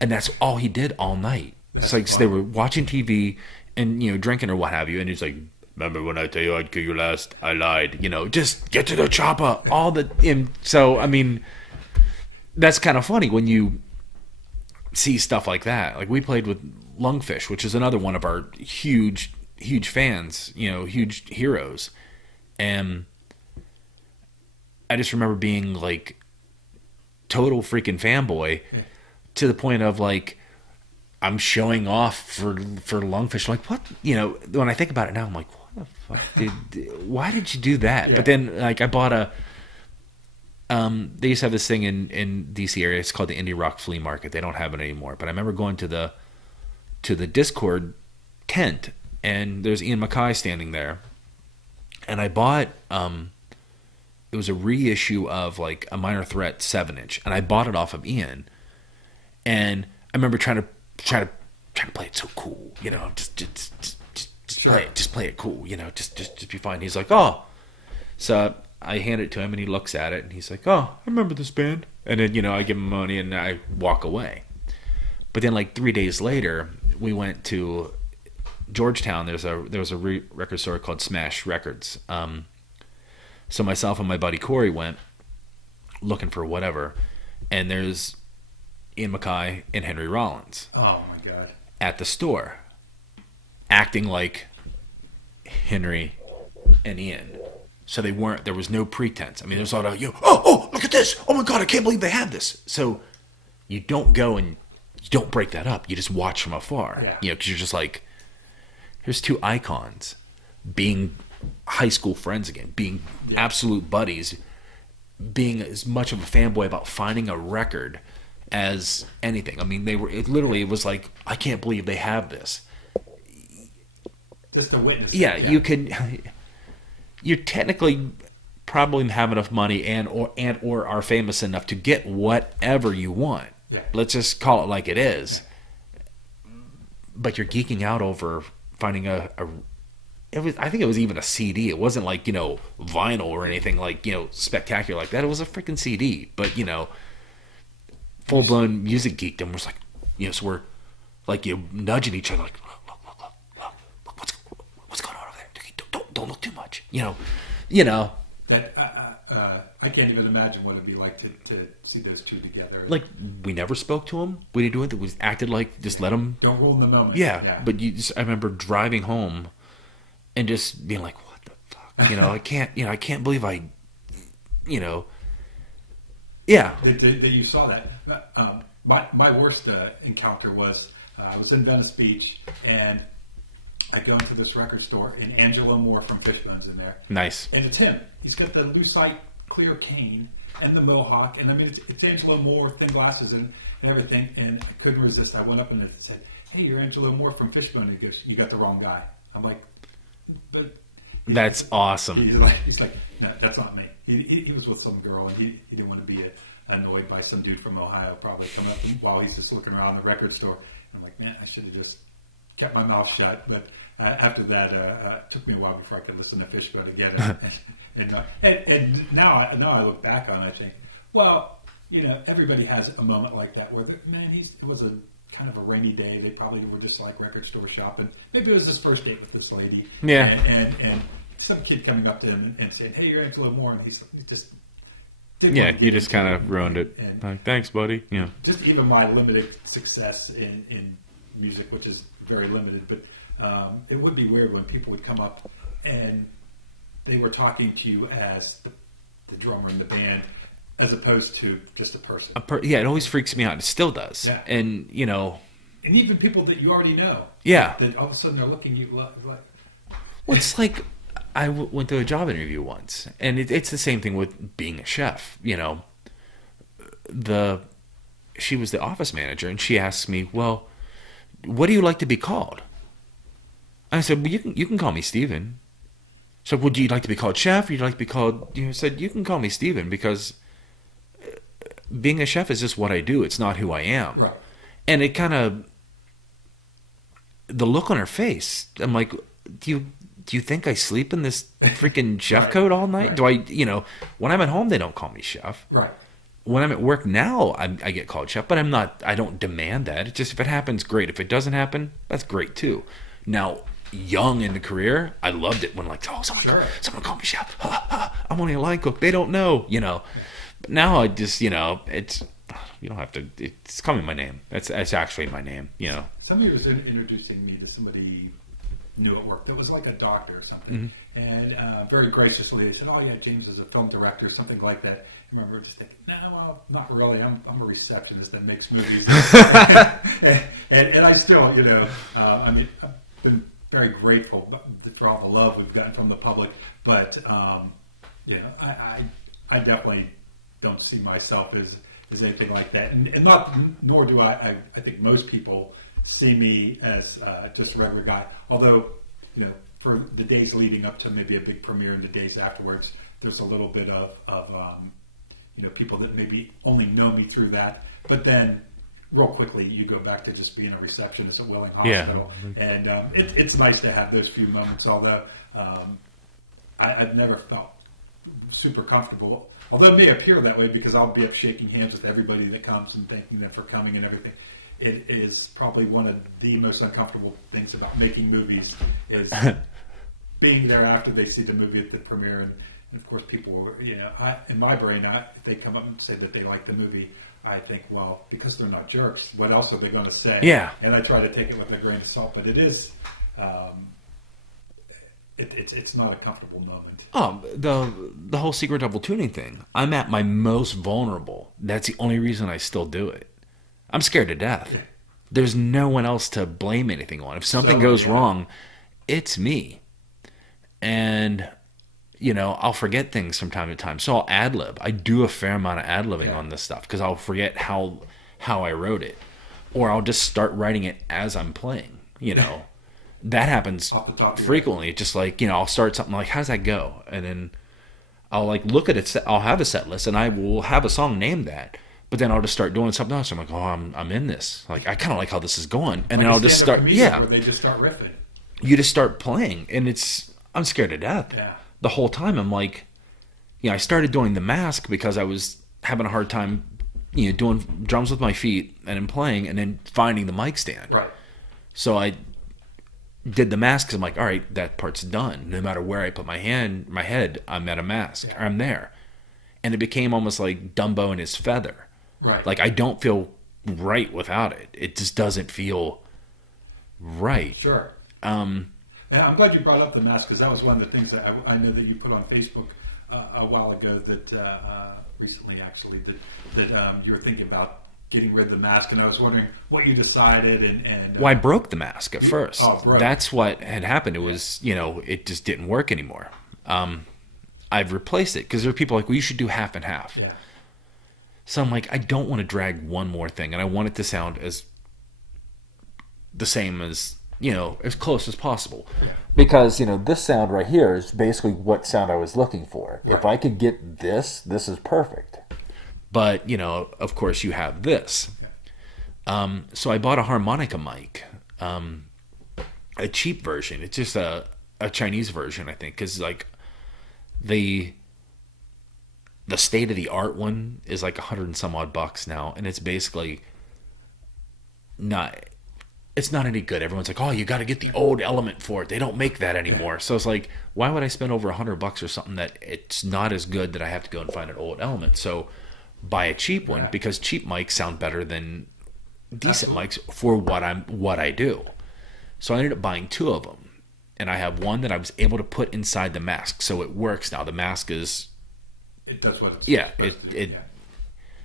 And that's all he did all night. It's like, so they were watching TV and, drinking or what have you, and he's like, "Remember when I tell you I'd kill you last? I lied." Just get to the chopper. So, I mean, that's kind of funny when you see stuff like that. Like, we played with Lungfish, which is another one of our huge fans, huge heroes. And I just remember being like total freaking fanboy to the point of like, I'm showing off for lungfish. Like, what? When I think about it now, I'm like, what the fuck, why did you do that? Yeah. But then, like, I bought a. They used to have this thing in DC area. It's called the Indie Rock Flea Market. They don't have it anymore. But I remember going to the Discord tent, and there's Ian MacKaye standing there, and I bought. It was a reissue of like a Minor Threat 7-inch, and I bought it off of Ian, and I remember trying to play it so cool, just play it cool, just be fine. He's like, oh, so I hand it to him and he looks at it and he's like, oh, I remember this band, and then I give him money and I walk away. But then like 3 days later, we went to Georgetown. There was a record store called Smash Records. So myself and my buddy Corey went looking for whatever, and there's Ian MacKaye and Henry Rollins. Oh my God! At the store, acting like Henry and Ian. So they weren't. There was no pretense. I mean, there's all oh, look at this! Oh my God, I can't believe they have this. So you don't go and you don't break that up. You just watch from afar. Yeah. Because you're just like, here's two icons being high school friends again, being absolute buddies, being as much of a fanboy about finding a record as anything. I mean, it was like, I can't believe they have this. Just the witness. Yeah, you technically probably have enough money and or are famous enough to get whatever you want. Yeah. Let's just call it like it is. But you're geeking out over finding I think it was even a CD. It wasn't like, vinyl or anything like, spectacular like that. It was a freaking CD. But, full blown music geekdom was like, so we're like, nudging each other like, look, what's going on over there? Don't look too much. That I can't even imagine what it'd be like to see those two together. Like, we never spoke to him. We didn't do it. We acted like, just let them. Don't roll in the moment. Yeah. But I remember driving home and just being like, what the fuck? I can't believe yeah. That you saw that. My worst encounter was I was in Venice Beach, and I go into this record store, and Angelo Moore from Fishbone's in there. Nice. And it's him. He's got the lucite clear cane and the mohawk, and I mean, it's Angelo Moore, thin glasses and everything, and I couldn't resist. I went up and said, hey, you're Angelo Moore from Fishbone. And he goes, you got the wrong guy. I'm like, but that's awesome. He's like, no, that's not me. He was with some girl, and he didn't want to be annoyed by some dude from Ohio probably coming up while he's just looking around the record store. And I'm like, man, I should have just kept my mouth shut. But after that, it took me a while before I could listen to Fishbone again. And now I look back on it, I think, well, everybody has a moment like that where, it was a kind of a rainy day. They probably were just like record store shopping. Maybe it was his first date with this lady. Yeah. And some kid coming up to him and saying, hey, you're Angelo Moore. And he just didn't. Yeah, you just kind of ruined it. And like, thanks, buddy. Yeah. Just even my limited success in music, which is very limited, but it would be weird when people would come up and they were talking to you as the drummer in the band, as opposed to just a person. Yeah, it always freaks me out. It still does. Yeah. And, and even people that you already know. Yeah. That all of a sudden they're looking at you like... Well, it's like, I went to a job interview once, and it's the same thing with being a chef. She was the office manager, and she asked me, well, what do you like to be called? I said, well, you can call me Steven. So, would you like to be called chef? Or you'd like to be called... said, you can call me Steven, because being a chef is just what I do. It's not who I am. Right. And it kind of... The look on her face, I'm like, do you think I sleep in this freaking chef coat all night? Right. Do I, when I'm at home, they don't call me chef. Right. When I'm at work now, I get called chef, but I don't demand that. It's just, if it happens, great. If it doesn't happen, that's great too. Now, young in the career, I loved it when someone called me chef. I'm only a line cook. They don't know, But now I just, it's, you don't have to, call me my name. That's actually my name, Somebody was introducing me to somebody knew at work that was like a doctor or something. And very graciously, they said, "Oh yeah, James is a film director," something like that. I remember just thinking, "No, well, not really. I'm a receptionist that makes movies." and I still, I mean, I've been very grateful for all the love we've gotten from the public, but I definitely don't see myself as anything like that, and nor do I think most people see me as just a regular guy. Although, for the days leading up to maybe a big premiere and the days afterwards, there's a little bit of people that maybe only know me through that. But then, real quickly, you go back to just being a receptionist at Welling Hospital, and it's nice to have those few moments. Although I've never felt super comfortable. Although it may appear that way because I'll be up shaking hands with everybody that comes and thanking them for coming and everything. It is probably one of the most uncomfortable things about making movies is being there after they see the movie at the premiere. And of course, people, in my brain, if they come up and say that they like the movie, I think, well, because they're not jerks, what else are they going to say? Yeah. And I try to take it with a grain of salt, but it is... It's not a comfortable moment. Oh, the whole secret double tuning thing. I'm at my most vulnerable. That's the only reason I still do it. I'm scared to death. Yeah. There's no one else to blame anything on. If something goes wrong, it's me. And, I'll forget things from time to time. So I'll ad-lib. I do a fair amount of ad-libbing on this stuff because I'll forget how I wrote it. Or I'll just start writing it as I'm playing, That happens frequently. Just like, I'll start something like, how's that go? And then I'll look at it. I'll have a set list and I will have a song named that. But then I'll just start doing something else. I'm like, oh, I'm in this. I kind of like how this is going. And then I'll just start. Where they just start riffing. You just start playing. And I'm scared to death. Yeah. The whole time I'm like, I started doing The Mask because I was having a hard time, doing drums with my feet and then playing and then finding the mic stand. Right. So I did The Mask because I'm like, all right, that part's done. No matter where I put my head, I'm at a mask. Yeah. I'm there. And it became almost like Dumbo and his feather. Right. I don't feel right without it. It just doesn't feel right. Sure. And I'm glad you brought up The Mask because that was one of the things that I know that you put on Facebook a while ago that recently actually that you were thinking about getting rid of the mask, and I was wondering what you decided. And well, I broke the mask at first. Oh, right. That's what had happened. It was, it just didn't work anymore. I've replaced it because there are people like, well, you should do half and half. Yeah. So I'm like, I don't want to drag one more thing, and I want it to sound as the same as, as close as possible. Yeah. Because, this sound right here is basically what sound I was looking for. Right. If I could get this is perfect. But, of course, you have this. So I bought a harmonica mic, a cheap version. It's just a Chinese version, I think, because, the state-of-the-art one is $100 and some odd bucks now, and it's basically it's not any good. Everyone's like, oh, you got to get the old Element for it. They don't make that anymore. So it's like, why would I spend over $100 or something that it's not as good that I have to go and find an old Element? So buy a cheap one because cheap mics sound better than decent mics for what I do. So I ended up buying two of them, and I have one that I was able to put inside the mask, so it works now. The mask is it does what it's supposed to do.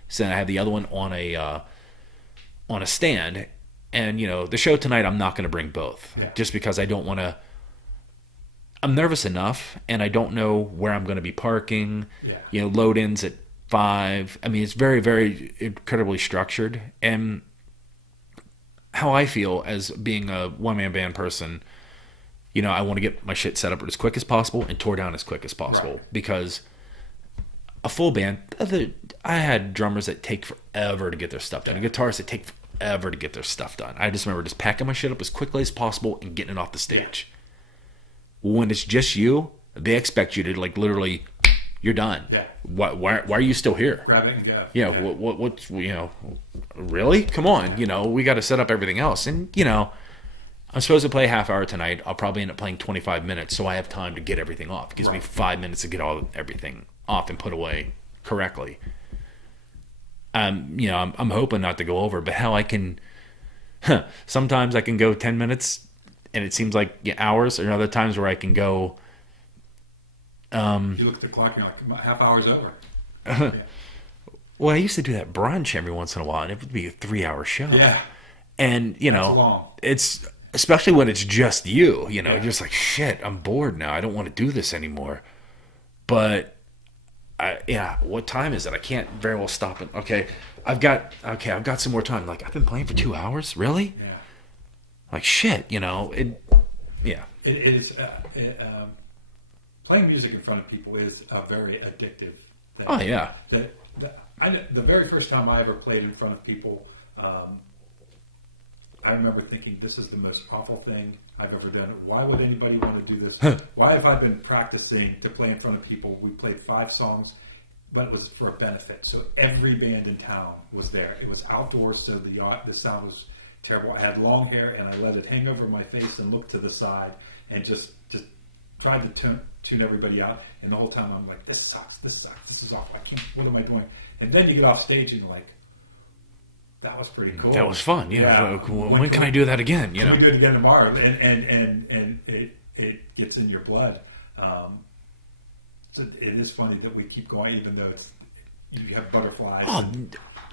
So I have the other one on a stand, and the show tonight I'm not going to bring both just because I don't want to. I'm nervous enough, and I don't know where I'm going to be parking. Load ins at 5. I mean, it's very, very incredibly structured. And how I feel as being a one-man band person, I want to get my shit set up as quick as possible and tore down as quick as possible. Right. Because a full band, I had drummers that take forever to get their stuff done. And guitarists that take forever to get their stuff done. I just remember just packing my shit up as quickly as possible and getting it off the stage. When it's just you, they expect you to literally, you're done. Yeah. Why are you still here? Grab it and go. Yeah. What's really? Come on. We got to set up everything else. And I'm supposed to play a half hour tonight. I'll probably end up playing 25 minutes, so I have time to get everything off. It gives me 5 minutes to get everything off and put away correctly. I'm hoping not to go over, but how I can. Sometimes I can go 10 minutes and it seems like hours, or other times where I can go. You look at the clock, and you're like half hour's over. Yeah. Well, I used to do that brunch every once in a while, and it would be a 3-hour show. Yeah. And, That's long. it's, especially when it's just you, you're just like, shit, I'm bored now. I don't want to do this anymore. But, what time is it? I can't very well stop it. I've got some more time. Like, I've been playing for 2 hours? Really? Yeah. Like, shit, It is, playing music in front of people is a very addictive thing. Oh, yeah. The very first time I ever played in front of people, I remember thinking, this is the most awful thing I've ever done. Why would anybody want to do this? Why have I been practicing to play in front of people? We played 5 songs, but it was for a benefit. So every band in town was there. It was outdoors, so the sound was terrible. I had long hair, and I let it hang over my face and look to the side and just tried to tune everybody out. And the whole time I'm like, this sucks, this is awful. What am I doing? And then you get off stage and you're like, that was pretty cool. That was fun. Yeah. When can I do that again? Can we do it again tomorrow? And it gets in your blood. So it is funny that we keep going, even though you have butterflies. Oh,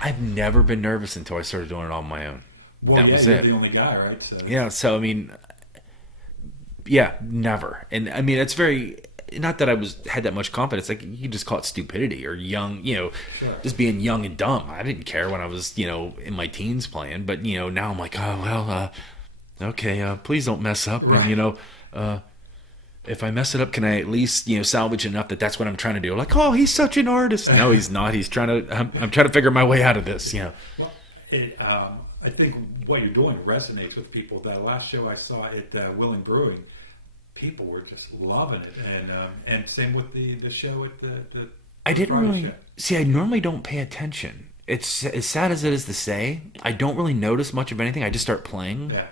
I've never been nervous until I started doing it on my own. Well, that was it. You're the only guy, right? So. Yeah. So I mean, never. And I mean, it's very. Not that I had that much confidence. Like, you could just call it stupidity or young, Sure. just being young and dumb. I didn't care when I was, in my teens playing. But, now I'm like, oh, well, okay, please don't mess up. Right. And, if I mess it up, can I at least, salvage enough that's what I'm trying to do? Like, oh, he's such an artist. No, he's not. He's trying to, I'm trying to figure my way out of this, Well, I think what you're doing resonates with people. That last show I saw at Willing Brewing, people were just loving it, and same with the show at the I didn't really show. see. I normally don't pay attention. It's as sad as it is to say. I don't really notice much of anything. I just start playing. Yeah.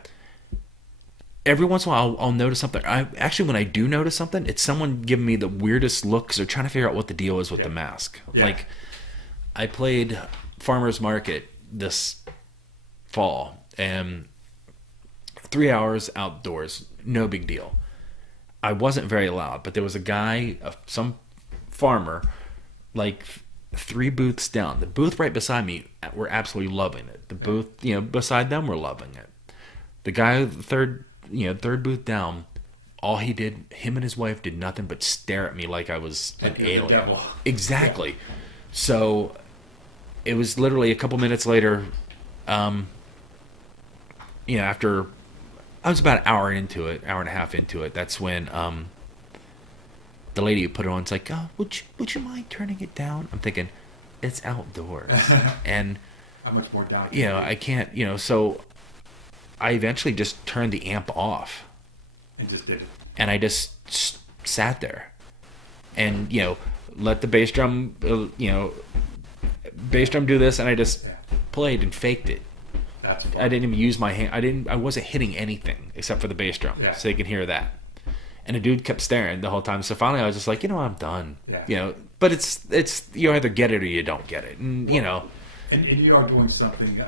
Every once in a while, I'll notice something. When I do notice something, it's someone giving me the weirdest look because they're trying to figure out what the deal is with the mask. Yeah. Like, I played Farmers Market this fall, and 3 hours outdoors, no big deal. I wasn't very loud, but there was a guy, some farmer, like 3 booths down. The booth right beside me were absolutely loving it. The booth, beside them were loving it. The guy, third booth down, all he did, him and his wife did nothing but stare at me like I was an alien. Devil. Exactly. Yeah. So it was literally a couple minutes later, after I was about an hour and a half into it. That's when the lady who put it on is like, oh, would you mind turning it down? I'm thinking, it's outdoors. And how much more down? I can't, so I eventually just turned the amp off. And just did it. And I just sat there and, let the bass drum, do this, and I just played and faked it. I didn't even use my hand. I wasn't hitting anything except for the bass drum, so you can hear that. And the dude kept staring the whole time. So finally, I was just like, I'm done. Yeah. But it's you either get it or you don't get it, and And you are doing something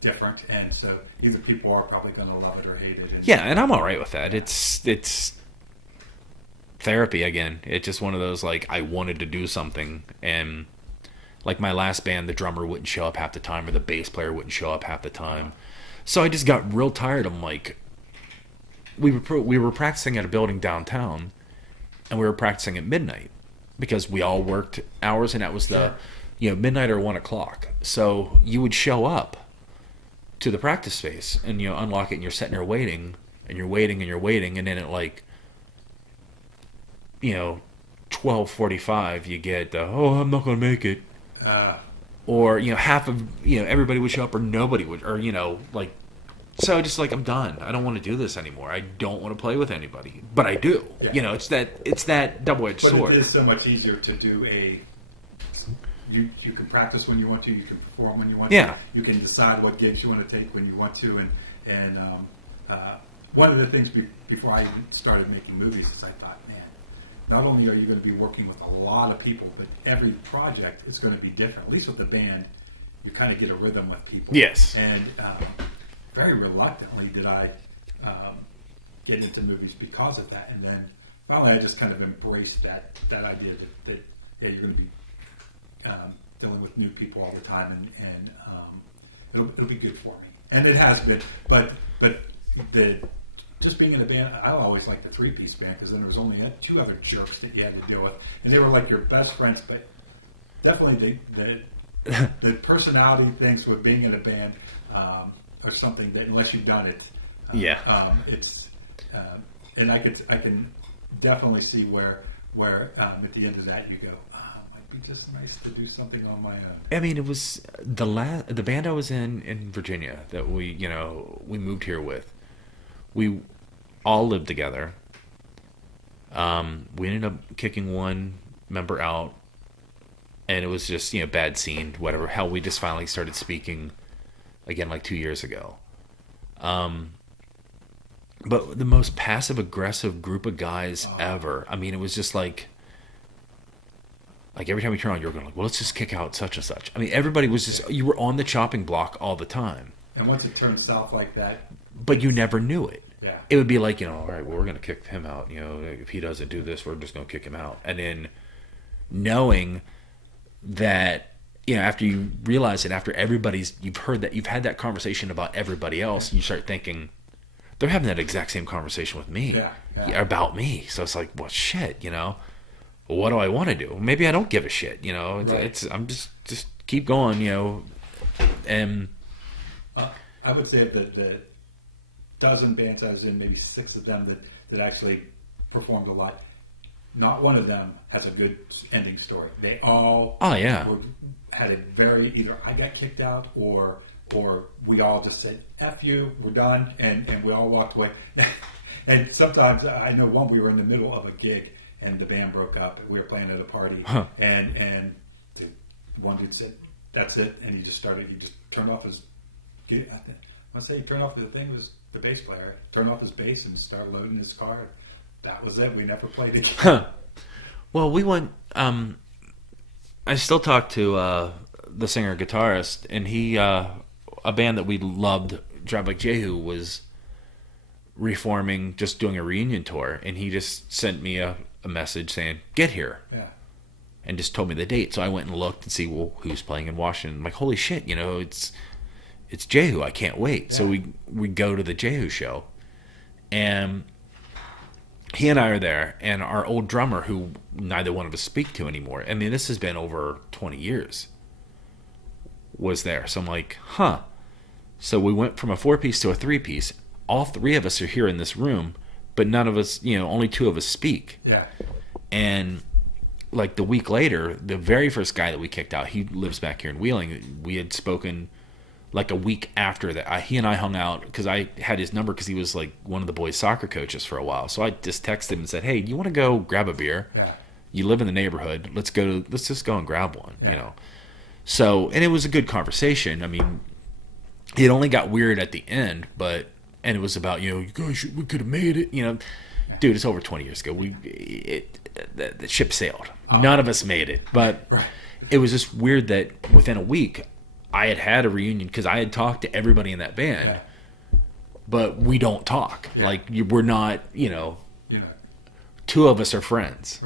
different, and so either people are probably going to love it or hate it. And I'm all right with that. It's therapy again. It's just one of those, like, I wanted to do something, and like my last band, the drummer wouldn't show up half the time, or the bass player wouldn't show up half the time. So I just got real tired. I'm like, we were practicing at a building downtown, and we were practicing at midnight because we all worked hours, and that was the midnight or 1 o'clock. So you would show up to the practice space and unlock it, and you're sitting there waiting, and you're waiting, and you're waiting, and then at 12:45 you get I'm not going to make it. Or half of everybody would show up, or nobody would, or so just like, I'm done. I don't want to do this anymore. I don't want to play with anybody, but I do. Yeah. It's that double-edged sword. But it is so much easier to do you can practice when you want to, you can perform when you want to, you can decide what gigs you want to take when you want to, and one of the things before I even started making movies is I thought, man, not only are you going to be working with a lot of people, but every project is going to be different. At least with the band, you kind of get a rhythm with people. Yes. And very reluctantly did I get into movies because of that. And then finally, I just kind of embraced that idea that you're going to be dealing with new people all the time, and it'll be good for me. And it has been, but just being in a band, I always liked the three-piece band because then there was only two other jerks that you had to deal with, and they were like your best friends. But definitely the personality things with being in a band are something that unless you've done it, it's and I can definitely see where at the end of that you go, might be just nice to do something on my own. I mean, it was the band I was in Virginia that we moved here with. We all lived together. We ended up kicking one member out, and it was just bad scene, whatever. Hell, we just finally started speaking again like 2 years ago. But the most passive aggressive group of guys ever. I mean, it was just like every time we turn on, you were going like, well, let's just kick out such and such. I mean, everybody was just, you were on the chopping block all the time. And once it turned south like that, but you never knew it. Yeah. It would be like, all right, well, we're going to kick him out. If he doesn't do this, we're just going to kick him out. And then knowing that, after you realize it, after you've had that conversation about everybody else, you start thinking, they're having that exact same conversation with me about me. So it's like, well, shit, what do I want to do? Maybe I don't give a shit, I'm just keep going, and I would say that the dozen bands I was in, maybe 6 of them that actually performed a lot, not one of them has a good ending story. They all had a very, either I got kicked out or we all just said, F you, we're done, and we all walked away. And sometimes, I know one, we were in the middle of a gig, and the band broke up, and we were playing at a party, and the one dude said, that's it, and he just turned off his, I want to say he turned off the thing, was the bass player, turned off his bass and started loading his car. That was it, we never played again. Well, we went, I still talk to the singer-guitarist, and he, a band that we loved, Drive Like Jehu, was reforming, just doing a reunion tour, and he just sent me a message saying, get here. Yeah. And just told me the date. So I went and looked and see, well, who's playing in Washington. I'm like, holy shit, it's Jehu. I can't wait. Yeah. So we go to the Jehu show, and he and I are there, and our old drummer, who neither one of us speak to anymore, I mean, this has been over 20 years, was there. So I'm like, huh. So we went from a 4-piece to a 3-piece. All 3 of us are here in this room, but none of us, only 2 of us speak. Yeah. And like the week later, the very first guy that we kicked out, he lives back here in Wheeling. We had spoken like a week after that. He and I hung out because I had his number because he was like one of the boys' soccer coaches for a while. So I just texted him and said, hey, do you want to go grab a beer? Yeah. You live in the neighborhood. Let's just go and grab one, So, and it was a good conversation. I mean, it only got weird at the end, and it was about, you guys, we could have made it, Dude, it's over 20 years ago. The ship sailed. None of us made it, but it was just weird that within a week, I had a reunion because I had talked to everybody in that band, but we don't talk. Yeah. Like, we're not, 2 of us are friends,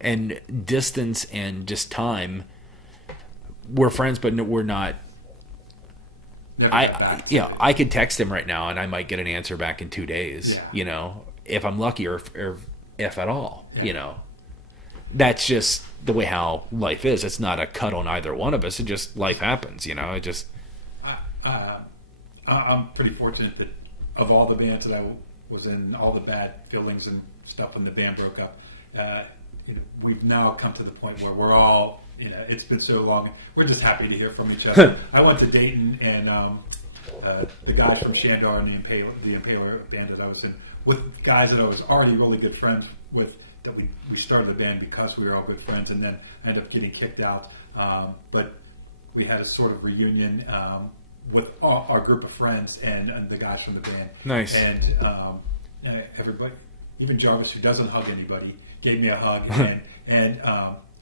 and distance and just time, we're friends, but we're not. I could text him right now, and I might get an answer back in 2 days. Yeah. If I'm lucky, or if at all. Yeah. That's just the way how life is. It's not a cut on either one of us. It just life happens. It just. I'm pretty fortunate that of all the bands that I was in, all the bad feelings and stuff when the band broke up, we've now come to the point where we're all. It's been so long. We're just happy to hear from each other. I went to Dayton, and the guys from Shandor and the Impaler band that I was in, with guys that I was already really good friends with, that we started the band because we were all good friends, and then I ended up getting kicked out. But we had a sort of reunion with our group of friends and the guys from the band. Nice. And everybody, even Jarvis, who doesn't hug anybody, gave me a hug, and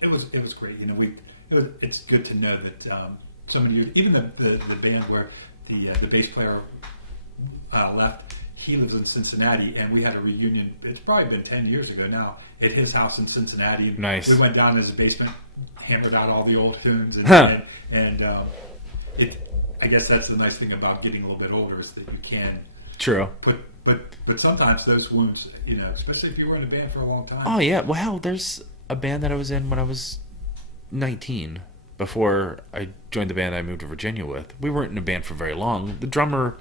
it was great. It's good to know that so many years, even the band where the bass player left, he lives in Cincinnati, and we had a reunion. It's probably been 10 years ago now at his house in Cincinnati. Nice. We went down to his basement, hammered out all the old tunes, and I guess that's the nice thing about getting a little bit older is that you can. True. But sometimes those wounds, especially if you were in a band for a long time. Oh yeah. Well, there's a band that I was in when I was 19. Before I joined the band I moved to Virginia with. We weren't in a band for very long. The drummer,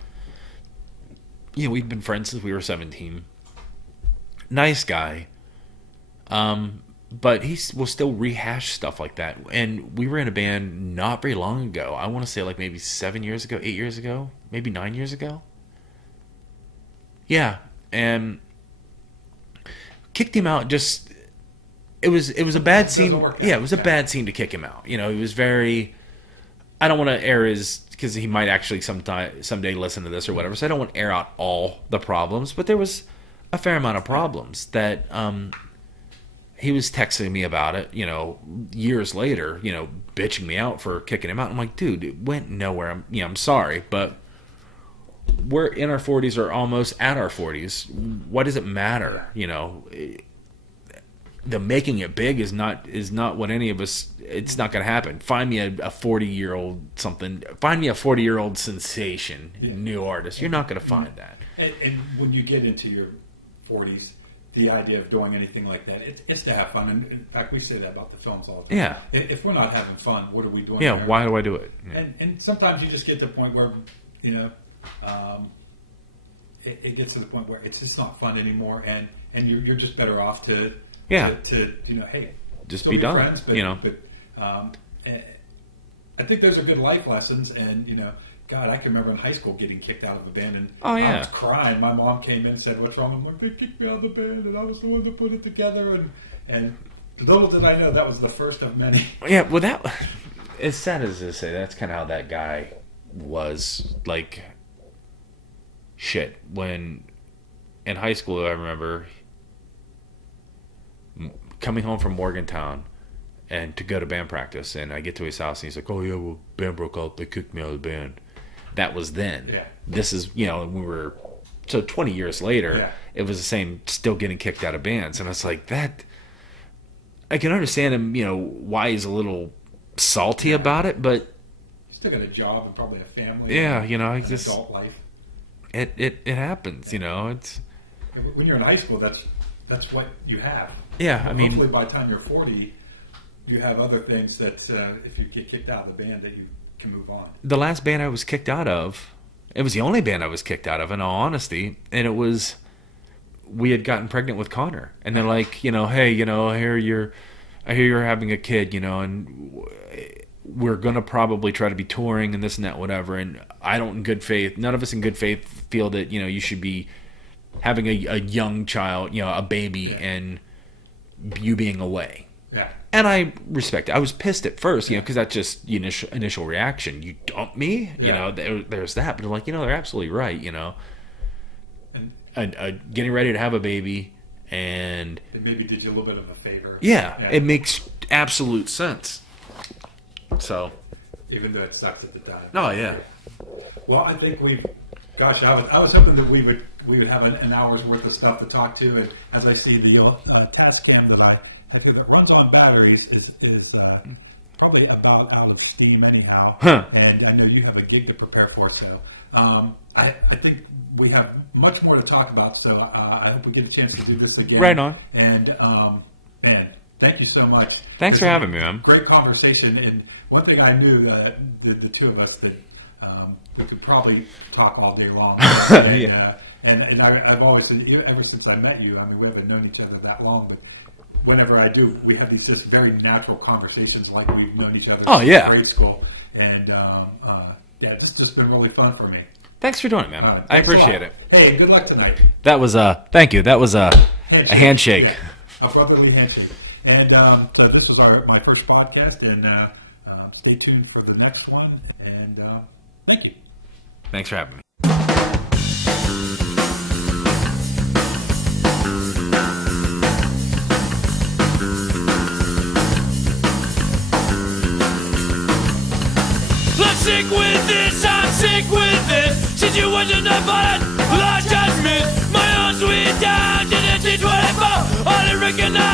we'd been friends since we were 17. Nice guy. But he will still rehash stuff like that. And we were in a band not very long ago. I want to say like maybe 7 years ago, 8 years ago, maybe 9 years ago. Yeah. And kicked him out just... It was a bad scene. Yeah, it was a bad scene to kick him out. He was very. I don't want to air his because he might actually someday listen to this or whatever. So I don't want to air out all the problems, but there was a fair amount of problems that he was texting me about it. Years later, bitching me out for kicking him out. I'm like, dude, it went nowhere. I'm sorry, but we're in our 40s or almost at our 40s. What does it matter? The making it big is not what any of us. It's not going to happen. Find me a 40-year-old something. Find me a 40-year-old sensation, new artist. You're not going to find that. And when you get into your 40s, the idea of doing anything like that, it's to have fun. And in fact, we say that about the films all the time. Yeah. If we're not having fun, what are we doing? Yeah. There? Why do I do it? Yeah. And sometimes you just get to the point where it gets to the point where it's just not fun anymore, and you're just better off to. Yeah. To hey, just be done. Friends, but I think those are good life lessons. And God, I can remember in high school getting kicked out of a band, and I was crying. My mom came in and said, "What's wrong?" I'm like, "They kicked me out of the band, and I was the one that put it together." And little did I know that was the first of many. Yeah. Well, that as sad as to say, that's kind of how that guy was. Like, shit. When in high school, I remember. Coming home from Morgantown and to go to band practice, and I get to his house and he's like, "Oh yeah, well, band broke up. They kicked me out of the band." That was then. Yeah. This is we were 20 years later. Yeah. It was the same, still getting kicked out of bands, and it's like that. I can understand him, why he's a little salty about it, but he's still got a job and probably a family. Yeah, and just adult life. It happens, It's when you're in high school, that's what you have. Yeah, I mean, hopefully by the time you're 40, you have other things that if you get kicked out of the band, that you can move on. The last band I was kicked out of, it was the only band I was kicked out of, in all honesty, and it was we had gotten pregnant with Connor, and they're like, hey, I hear you're having a kid, and we're gonna probably try to be touring and this and that, whatever. And I don't, in good faith, none of us in good faith feel that you should be having a young child, a baby, and you being away. Yeah. And I respect it. I was pissed at first, because that's just the initial reaction. You dump me? There's that. But I'm like, they're absolutely right, And getting ready to have a baby, and it maybe did you a little bit of a favor. Yeah, it makes absolute sense. So. Even though it sucks at the time. Oh, yeah. Well, I think I was hoping that we would have an hour's worth of stuff to talk to, and as I see the Tascam that I do that runs on batteries is probably about out of steam anyhow, and I know you have a gig to prepare for, so I think we have much more to talk about, so I hope we get a chance to do this again. Right on. And thank you so much. Thanks for having me, man. Great conversation, and one thing I knew, the two of us, that we could probably talk all day long. And I've always, ever since I met you, we haven't known each other that long, but whenever I do, we have these just very natural conversations like we've known each other in grade school. And it's just been really fun for me. Thanks for doing it, man. I appreciate it. Hey, good luck tonight. That was thank you. That was a handshake. Yeah, a brotherly handshake. And so this is my first podcast, and stay tuned for the next one. And thank you. Thanks for having me. I'm sick with this, I'm sick with this. situation that followed. Lost judgment, my own sweet down to the T24. All the recognize.